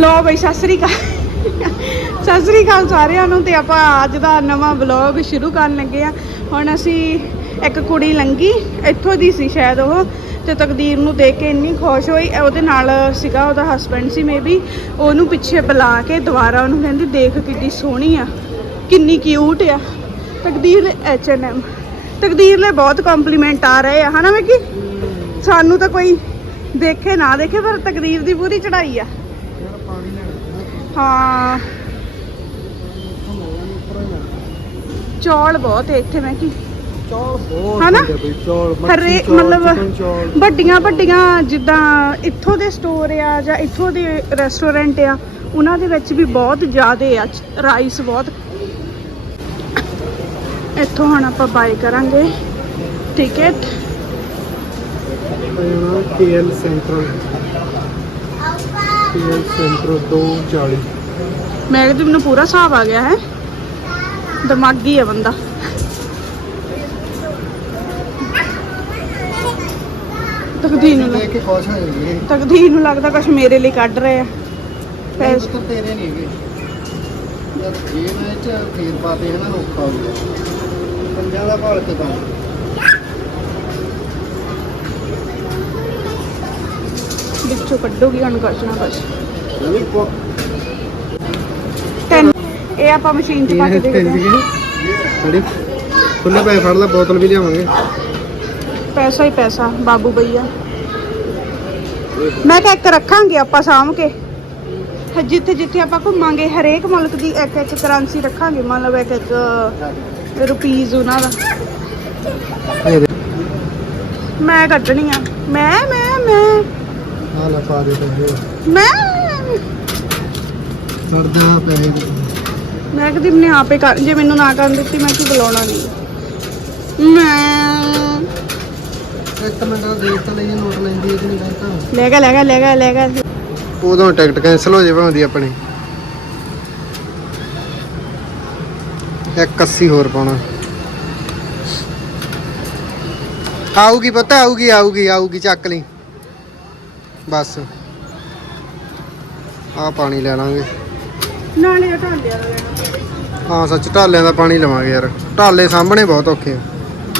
ਲੋ ਬਈ, ਸਤਿ ਸ੍ਰੀ ਅਕਾਲ। ਸਤਿ ਸ੍ਰੀ ਅਕਾਲ ਸਾਰਿਆਂ ਨੂੰ ਤੇ ਆਪਾਂ ਅੱਜ ਦਾ ਨਵਾਂ ਵਲੌਗ ਸ਼ੁਰੂ ਕਰਨ ਲੱਗੇ ਆ ਹੁਣ ਅਸੀਂ ਇੱਕ ਕੁੜੀ ਲੰਗੀ, ਇੱਥੋਂ ਦੀ ਸੀ ਸ਼ਾਇਦ ਉਹ, ਤੇ ਤਕਦੀਰ ਨੂੰ ਦੇਖ ਕੇ ਇੰਨੀ ਖੁਸ਼ ਹੋਈ। ਉਹਦੇ ਨਾਲ ਸੀਗਾ, ਉਹਦਾ ਹਸਬੰਡ ਸੀ ਮੇਬੀ ਉਹਨੂੰ ਪਿੱਛੇ ਬੁਲਾ ਕੇ ਦੁਬਾਰਾ ਉਹਨੂੰ ਕਹਿੰਦੀ, ਦੇਖ ਕਿੰਨੀ ਸੋਹਣੀ ਆ, ਕਿੰਨੀ ਕਿਊਟ ਆ। ਤਕਦੀਰ ਐਮ H&M। ਤਕਦੀਰ ਲਈ ਬਹੁਤ ਕੰਪਲੀਮੈਂਟ ਆ ਰਹੇ ਆ, ਹਨਾ ਕਿ ਸਾਨੂੰ ਤਾਂ ਕੋਈ ਦੇਖੇ ਨਾ ਦੇਖੇ, ਪਰ ਤਕਦੀਰ ਦੀ ਪੂਰੀ ਚੜਾਈ ਆ। ਹਾਂ। ਚੌਲ ਬਹੁਤ ਹੈ ਇੱਥੇ ਮੈਂ ਕੀ। ਚੌਲ ਬਹੁਤ ਹਨਾ? ਹੁੰਦੇ ਬਈ ਚੌਲ ਹਰੇ ਮੱਛੀ ਚੌਲ, ਮਤਲਬ ਚਿਕਨ ਚੌਲ। ਵੱਡੀਆਂ ਵੱਡੀਆਂ ਜਿੱਦਾਂ ਇੱਥੋਂ ਦੇ ਸਟੋਰ ਆ ਜਾਂ ਇੱਥੋਂ ਦੇ ਰੈਸਟੋਰੈਂਟ ਆ ਉਹਨਾਂ ਦੇ ਵਿੱਚ ਵੀ ਬਹੁਤ ਜ਼ਿਆਦੇ ਆ ਰਾਈਸ ਬਹੁਤ। ਇੱਥੋਂ ਹੁਣ ਆਪਾਂ ਬਾਈ ਕਰਾਂਗੇ। Ticket KL central KL central 240 ਮੈਂ ਕਹਿੰਦੀ ਮੈਨੂੰ ਪੂਰਾ ਹਿਸਾਬ ਆ ਗਿਆ ਹੈ। ਦਿਮਾਗੀ ਆ ਬੰਦਾ। ਤਕਦੀਰ ਨੂੰ ਲੱਗ- ਕੇ ਖੁਸ਼ ਹੋ ਜਾਂਦੀ ਹੈ ਤਕਦੀਰ ਨੂੰ ਲੱਗਦਾ ਕੁਛ ਮੇਰੇ ਲਈ ਕੱਢ ਰਹੇ ਆ। ਪੈਸੇ ਤਾਂ ਤੇਰੇ ਨਹੀਂ ਹੈਗੇ। ਜਦ ਜੇ ਮੈਂ ਚ ਫੇਰ ਪਾਤੇ ਹੈ ਨਾ ਔਖਾ ਹੋ ਗਿਆ। ਪੰਜਾਂ ਦਾ ਭਾਲ ਕੇ ਪਾ ਵਿੱਚੋਂ ਕੱਢੂਗੀ ਹੁਣ ਕੁਛ ਨਾ ਕੁਛ। ਤਿੰਨ ਇਹ ਆਪਾਂ ਮਸ਼ੀਨ 'ਚ ਪਾ ਕੇ ਦੇਖਦੇ ਹਾਂ। ਥੋੜੀ ਖੁੱਲੇ ਪੈ ਫੜ ਲੈ ਬੋਤਲ ਵੀ ਲਿਆਵਾਂਗੇ। ਪੈਸਾ ਹੀ ਪੈਸਾ ਬਾਬੂ ਭਈਆ ਮੈਂ ਕਿਹਾ ਇੱਕ ਰੱਖਾਂਗੇ ਆਪਾਂ ਸਾਂਭ ਕੇ। ਜਿੱਥੇ ਜਿੱਥੇ ਆਪਾਂ ਘੁੰਮਾਂਗੇ ਹਰੇਕ ਮੁਲਕ ਦੀ ਇੱਕ ਇੱਕ ਕਰੰਸੀ ਰੱਖਾਂਗੇ। ਮਤਲਬ ਇੱਕ ਇੱਕ ਰੁਪੀਜ਼ ਉਹਨਾਂ ਦਾ ਮੈਂ ਕੱਢਣੀ ਆ। ਮੈਂ ਮੈਂ ਮੈਂ। ਆ ਲੈ ਪਾ ਦੇ ਪੈਸੇ। ਮੈਂ ਕਰਦਾ ਪੈਸੇ ਮੈਂ ਕਦੀ ਨੇ ਆਪੇ ਕਰ ਜੇ ਮੈਨੂੰ ਨਾ ਕਰਨ ਦਿੱਤੀ ਮੈਂ ਕੀ ਬੁਲਾਉਣਾ ਨਹੀਂ? ਮੈਂ ਇੱਕ ਮਿੰਟ ਦਾ ਦੇਖ ਤਾਂ ਲਈਏ ਨੋਟ ਲੈਂਦੀ ਹੈ ਕਿ ਨਹੀਂ ਲੈਂਦਾ ਲੈ ਗਿਆ ਲੈ ਗਿਆ ਲੈ ਗਿਆ ਲੈ ਗਿਆ। ਉਦੋਂ ਟਿਕਟ ਕੈਨਸਲ ਹੋ ਜੇ ਭਾਉਂਦੀ ਆਪਣੀ। ਇੱਕ 80 ਹੋਰ ਪਾਉਣਾ। ਆਊਗੀ ਪਤਾ ਆਊਗੀ ਆਊਗੀ ਆਊਗੀ ਚੱਕ ਲਈ। ਬਸ। ਆ ਪਾਣੀ ਲੈ ਲਾਂਗੇ। ਨਾਲੇ ਢਾਂਡਿਆ ਦਾ ਲੈਣਾ। ਹਾਂ ਸੱਚ ਢਾਲਿਆਂ ਦਾ ਪਾਣੀ ਲਵਾਂਗੇ ਯਾਰ। ਢਾਲੇ ਸਾਹਮਣੇ ਬਹੁਤ ਔਖੇ ਆ।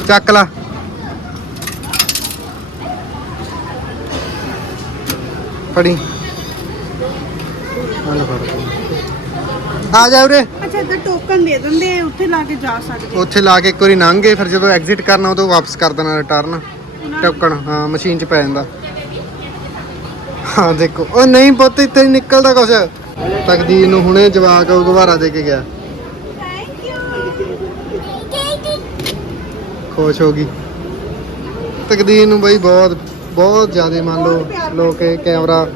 ਚੱਕ ਲਾ। ਫੜੀ। ਆ ਲੈ ਫੜ। ਆ ਜਾ ਉਰੇ। ਅੱਛਾ ਇੱਧਰ ਟੋਕਨ ਦੇ ਦਿੰਦੇ ਆ, ਉੱਥੇ ਲਾ ਕੇ ਜਾ ਸਕਦੇ ਉੱਥੇ ਲਾ ਕੇ ਇੱਕ ਵਾਰੀ ਲੰਘ ਗਏ ਫਿਰ ਜਦੋਂ ਐਗਜ਼ਿਟ ਕਰਨਾ ਉਦੋਂ ਵਾਪਸ ਕਰ ਦੇਣਾ ਰਿਟਰਨ ਟੋਕਨ ਹਾਂ ਮਸ਼ੀਨ 'ਚ ਪੈ ਜਾਂਦਾ। ਹਾਂ ਦੇਖੋ। ਉਹ ਨਹੀਂ ਪੁੱਤ ਇੱਥੇ ਨਹੀਂ ਨਿਕਲਦਾ ਕੁਛ। ਤਕਦੀਰ ਨੂੰ ਹੁਣੇ ਜਵਾਕ ਉਹ ਗੁਬਾਰਾ ਦੇ ਕੇ ਗਿਆ। ਖੁਸ਼ ਹੋ ਗਈ। ਤਕਦੀਰ ਨੂੰ ਬਈ ਬਹੁਤ ਬਹੁਤ ਜ਼ਿਆਦਾ ਮੰਨ ਲਓ ਲੋਕ ਇਹ ਕੈਮਰਾ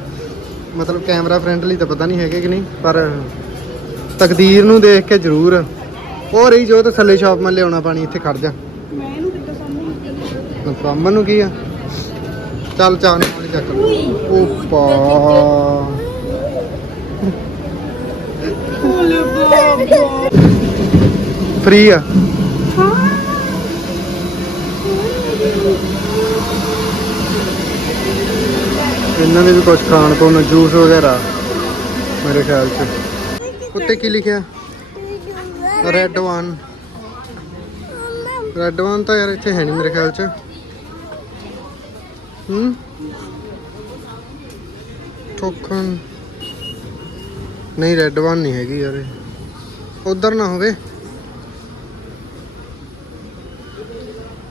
ਮਤਲਬ ਕੈਮਰਾ ਫ੍ਰੈਂਡਲੀ ਤਾਂ ਪਤਾ ਨਹੀਂ ਹੈਗੇ ਕਿ ਨਹੀਂ ਪਰ ਤਕਦੀਰ ਨੂੰ ਦੇਖ ਕੇ ਜ਼ਰੂਰ। ਉਹ ਰਹੀ ਜੋ ਤਾਂ ਥੱਲੇ ਸ਼ਾਪ ਮੈਂ ਲਿਆਉਣਾ ਪਾਣੀ ਇੱਥੇ ਖੜ ਜਾ। ਮੈਂ ਇਹਨੂੰ ਕਿੱਦਾਂ ਸਾਹਮਣੇ ਨੂੰ ਕੀ ਆ? ਚੱਲ ਚਾਹ ਚੱਕ ਓਪਾ। ਓਲੇ ਬਾਬਾ। ਫ੍ਰੀ ਆ। ਇਹਨਾਂ ਨੇ ਵੀ ਕੁਝ ਖਾਣ ਕੋਲ ਨੂੰ ਜੂਸ ਵਗੈਰਾ ਮੇਰੇ ਖਿਆਲ ਚ। ਉੱਤੇ ਕੀ ਲਿਖਿਆ? ਰੈੱਡ ਵਨ ਰੈੱਡ ਵਨ ਤਾਂ ਯਾਰ ਇੱਥੇ ਹੈ ਨਹੀਂ ਮੇਰੇ ਖਿਆਲ ਚ। ਹੂੰ? ਟੋਕਨ ਨਹੀਂ ਰੈੱਡ ਵਨ ਨਹੀਂ ਹੈਗੀ ਯਾਰ ਉਧਰ ਨਾ ਹੋਵੇ।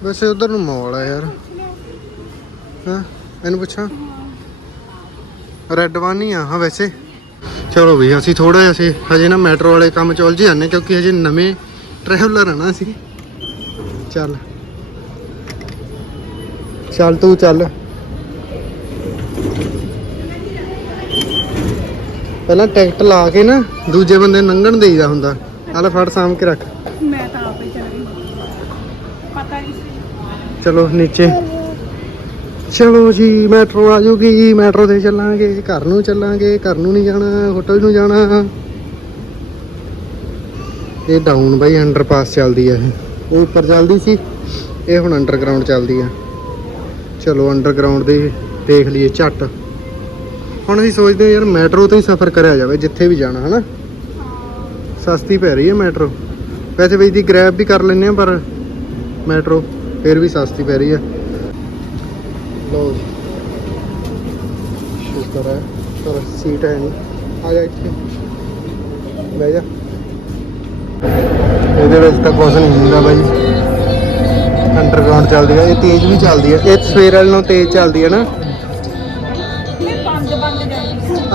ਵੈਸੇ ਉਧਰ ਨੂੰ ਮੋਲ ਆ ਯਾਰ। ਹਾਂ? ਇਹਨੂੰ ਪੁੱਛਾਂ? ਰੈੱਡ ਵਨ ਹੀ ਆ, ਹਾਂ ਵੈਸੇ। ਚਲੋ ਵੀ, ਅਸੀਂ ਥੋੜਾ ਜਿਹਾ ਅਸੀਂ ਹਜੇ ਨਾ ਮੈਟਰੋ ਵਾਲੇ ਕੰਮ ਚ ਉਲਝ ਜਾਂਦੇ ਕਿਉਂਕਿ ਹਜੇ ਨਵੇਂ ਟਰੈਵਲਰ ਆ ਨਾ ਅਸੀਂ। ਚੱਲ। ਚੱਲ ਤੂੰ ਚੱਲ। ਪਹਿਲਾਂ ਟਿਕਟ ਲਾ ਕੇ ਨਾ ਦੂਜੇ ਬੰਦੇ ਨੂੰ ਲੰਘਣ ਦੇਈਦਾ ਹੁੰਦਾ। ਆ ਲੈ ਫੜ ਕੇ ਰੱਖ। ਮੈਂ ਤਾਂ ਆਪੇ ਚੱਲ ਰਹੀ ਪਤਾ ਨਹੀਂ ਸੀ। ਚਲੋ ਨੀਚੇ। ਚਲੋ ਜੀ ਮੈਟਰੋ ਆ ਜੂਗੀ। ਮੈਟਰੋ ਤੇ ਚੱਲਾਂਗੇ ਘਰ ਨੂੰ ਚੱਲਾਂਗੇ। ਘਰ ਨੂੰ ਨਹੀਂ ਜਾਣਾ ਹੋਟਲ ਨੂੰ ਜਾਣਾ। ਇਹ ਡਾਊਨ ਬਾਈ ਅੰਡਰਪਾਸ ਚੱਲਦੀ ਆ ਇਹ। ਉੱਪਰ ਚੱਲਦੀ ਸੀ। ਇਹ ਹੁਣ ਅੰਡਰਗਰਾਉਂਡ ਚੱਲਦੀ ਆ। ਚਲੋ ਅੰਡਰਗਰਾਉਂਡ ਦੇ ਦੇਖ ਲਈਏ ਝੱਟ। ਹੁਣ ਅਸੀਂ ਸੋਚਦੇ ਹਾਂ ਯਾਰ ਮੈਟਰੋ ਤੋਂ ਹੀ ਸਫ਼ਰ ਕਰਿਆ ਜਾਵੇ, ਜਿੱਥੇ ਵੀ ਜਾਣਾ, ਹਨਾ? ਸਸਤੀ ਪੈ ਰਹੀ ਹੈ ਮੈਟਰੋ। ਵੈਸੇ ਵੀ ਦੀ ਗ੍ਰੈਬ ਵੀ ਕਰ ਲੈਂਦੇ ਆ ਪਰ ਮੈਟਰੋ ਫਿਰ ਵੀ ਸਸਤੀ ਪੈ ਰਹੀ ਹੈ। ਲੋ ਸ਼ੁਕਰ ਹੈ, ਪਰ ਸੀਟ ਹੈ ਨਹੀਂ। ਆ ਜਾ ਇੱਥੇ। ਬਹਿ ਜਾ। ਇਹਦੇ ਵਿੱਚ ਤਾਂ ਕੁਝ ਨਹੀਂ ਹੁੰਦਾ ਬਾਈ। ਅੰਡਰਗਰਾਉਂਡ ਚੱਲਦੀ ਹੈ। ਇਹ ਤੇਜ਼ ਵੀ ਚੱਲਦੀ ਹੈ। ਇਹ ਸਵੇਰ ਵਾਲ ਨੂੰ ਤੇਜ਼ ਚੱਲਦੀ ਹੈ ਨਾ।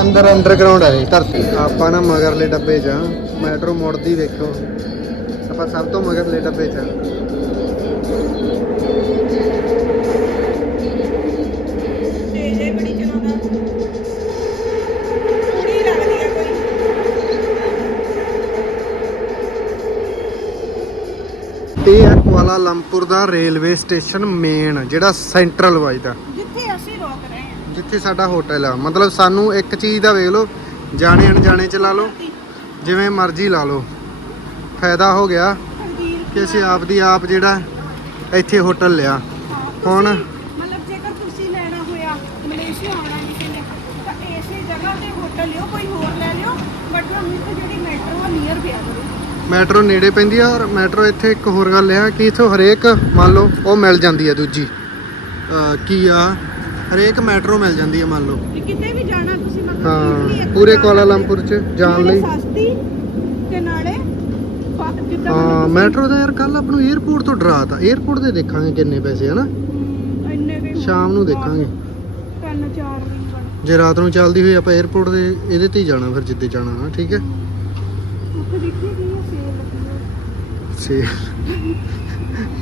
ਅੰਦਰ ਅੰਡਰਗਰਾਉਂਡ ਹੈ ਇਹ ਧਰਤੀ। ਆਪਾਂ ਨਾ ਮਗਰਲੇ ਡੱਬੇ 'ਚ ਆ ਮੈਟਰੋ ਮੁੜਦੀ ਦੇਖੋ। ਆਪਾਂ ਸਭ ਤੋਂ ਮਗਰਲੇ ਡੱਬੇ 'ਚ ਆ ਇਹ ਹੈ ਕੁਆਲਾ ਲੰਪੁਰ ਦਾ ਰੇਲਵੇ ਸਟੇਸ਼ਨ ਮੇਨ, ਜਿਹੜਾ ਸੈਂਟਰਲ ਵੱਜਦਾ ਜਿੱਥੇ ਅਸੀਂ ਰੁਕ ਰਹੇ ਹਾਂ ਜਿੱਥੇ ਸਾਡਾ ਹੋਟਲ ਆ। ਮਤਲਬ ਸਾਨੂੰ ਇੱਕ ਚੀਜ਼ ਦਾ ਵੇਖ ਲਓ ਜਾਣੇ ਅਣਜਾਣੇ ਚ ਲਾ ਲਓ ਜਿਵੇਂ ਮਰਜ਼ੀ ਲਾ ਲਓ। ਫਾਇਦਾ ਹੋ ਗਿਆ ਕਿ ਅਸੀਂ ਆਪ ਦੀ ਆਪ ਜਿਹੜਾ ਇੱਥੇ ਹੋਟਲ ਲਿਆ। ਹੁਣ ਮਤਲਬ ਜੇਕਰ ਤੁਸੀਂ ਲੈਣਾ ਹੋਇਆ ਮਲੇਸ਼ੀਆ ਆਉਣਾ ਕਿਸੇ ਨੇ ਤਾਂ ਇਸੇ ਜਗ੍ਹਾ ਤੇ ਹੋਟਲ ਲਿਓ ਕੋਈ ਹੋਰ ਲੈ ਲਿਓ ਬਟ ਤੁਹਾਨੂੰ ਇੱਥੇ ਜਿਹੜੀ ਮੈਟਰੋ ਨੀਅਰ ਪਿਆ ਕਰੋ। ਮੈਟਰੋ ਨੇੜੇ ਪੈਂਦੀ ਆ ਔਰ ਮੈਟਰੋ ਇੱਥੇ ਇੱਕ ਹੋਰ ਗੱਲ ਆ ਕਿ ਇੱਥੋਂ ਹਰੇਕ ਮੰਨ ਲਓ ਉਹ ਮਿਲ ਜਾਂਦੀ ਆ ਦੂਜੀ। ਕੀ ਆ? ਹਰੇਕ ਮੈਟਰੋ ਮਿਲ ਜਾਂਦੀ ਹੈ ਮੰਨ ਲਓ। ਕਿਤੇ ਵੀ ਜਾਣਾ ਤੁਸੀਂ ਮਤਲਬ ਹਾਂ ਪੂਰੇ ਜਾ ਕੁਆਲਾਲੰਪੁਰ ਚ ਜਾਣ ਲਈ। ਸਸਤੀ ਤੇ ਨਾਲੇ ਹਾਂ ਮੈਟਰੋ ਦਾ ਯਾਰ ਕੱਲ ਆਪਾਂ ਨੂੰ 에어ਪੋਰਟ ਤੋਂ। ਡਰਾਤਾ 에어ਪੋਰਟ ਦੇ ਦੇਖਾਂਗੇ ਕਿੰਨੇ ਪੈਸੇ ਹਨਾ? ਸ਼ਾਮ ਨੂੰ ਦੇਖਾਂਗੇ। ਜੇ ਰਾਤ ਨੂੰ ਚੱਲਦੀ ਹੋਈ ਆਪਾਂ 에어ਪੋਰਟ ਦੇ ਇਹਦੇ ਤੇ ਹੀ ਜਾਣਾ ਫਿਰ ਜਿੱਦੇ ਜਾਣਾ ਨਾ ਠੀਕ ਹੈ?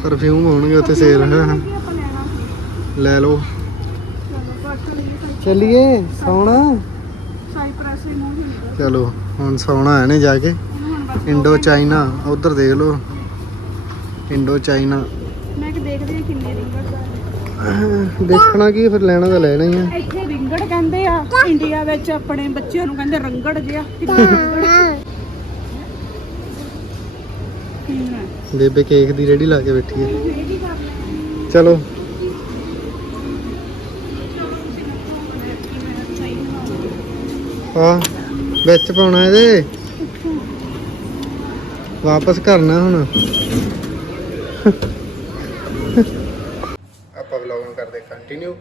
ਪਰਫਿਊਮ ਹੋਣਗੇ ਉੱਥੇ ਸੇਲ ਹਾਂ ਲੈ ਲਓ। ਚੱਲੀਏ ਸੋਣਾ? ਸਾਈਪ੍ਰੈਸ ਹੀ ਮੂੰਹ ਹੁੰਦਾ। ਚਲੋ ਹੁਣ ਸੌਣਾ ਹੈ ਨੇ ਜਾ ਕੇ। ਇਹਨੂੰ ਹੁਣ ਬਸ ਇੰਡੋ ਚਾਈਨਾ ਉਧਰ ਦੇਖ ਲਓ। Indo China. ਮੈਂ ਕਿ ਦੇਖਦੇ ਹਾਂ ਕਿੰਨੇ ਰਿੰਗੜ ਦਾ ਦੇਖਣਾ ਕੀ ਫਿਰ ਲੈਣਾ ਤਾਂ ਲੈਣਾ ਹੀ ਆ। ਇੱਥੇ ਰਿੰਗੜ ਕਹਿੰਦੇ ਆ ਇੰਡੀਆ ਵਿੱਚ ਆਪਣੇ ਬੱਚਿਆਂ ਨੂੰ ਕਹਿੰਦੇ ਰੰਗੜ ਜਿਆ ਬੇਬੇ ਕੇਕ ਦੀ ਰੇੜੀ ਲਾ ਕੇ ਬੈਠੀ ਹੈ। ਚਲੋ ਤੁਸੀਂ ਨੱਚੋ ਮੈਂ ਕਿ ਮੈਂ ਸਹੀ ਬਣਾਉਂਗੀ ਆ ਵਿੱਚ ਪਾਉਣਾ ਇਹਦੇ। ਵਾਪਸ ਕਰਨਾ ਹੁਣ। ਆਪਾਂ ਵਲੌਗ ਨੂੰ ਕਰਦੇ ਕੰਟੀਨਿਊ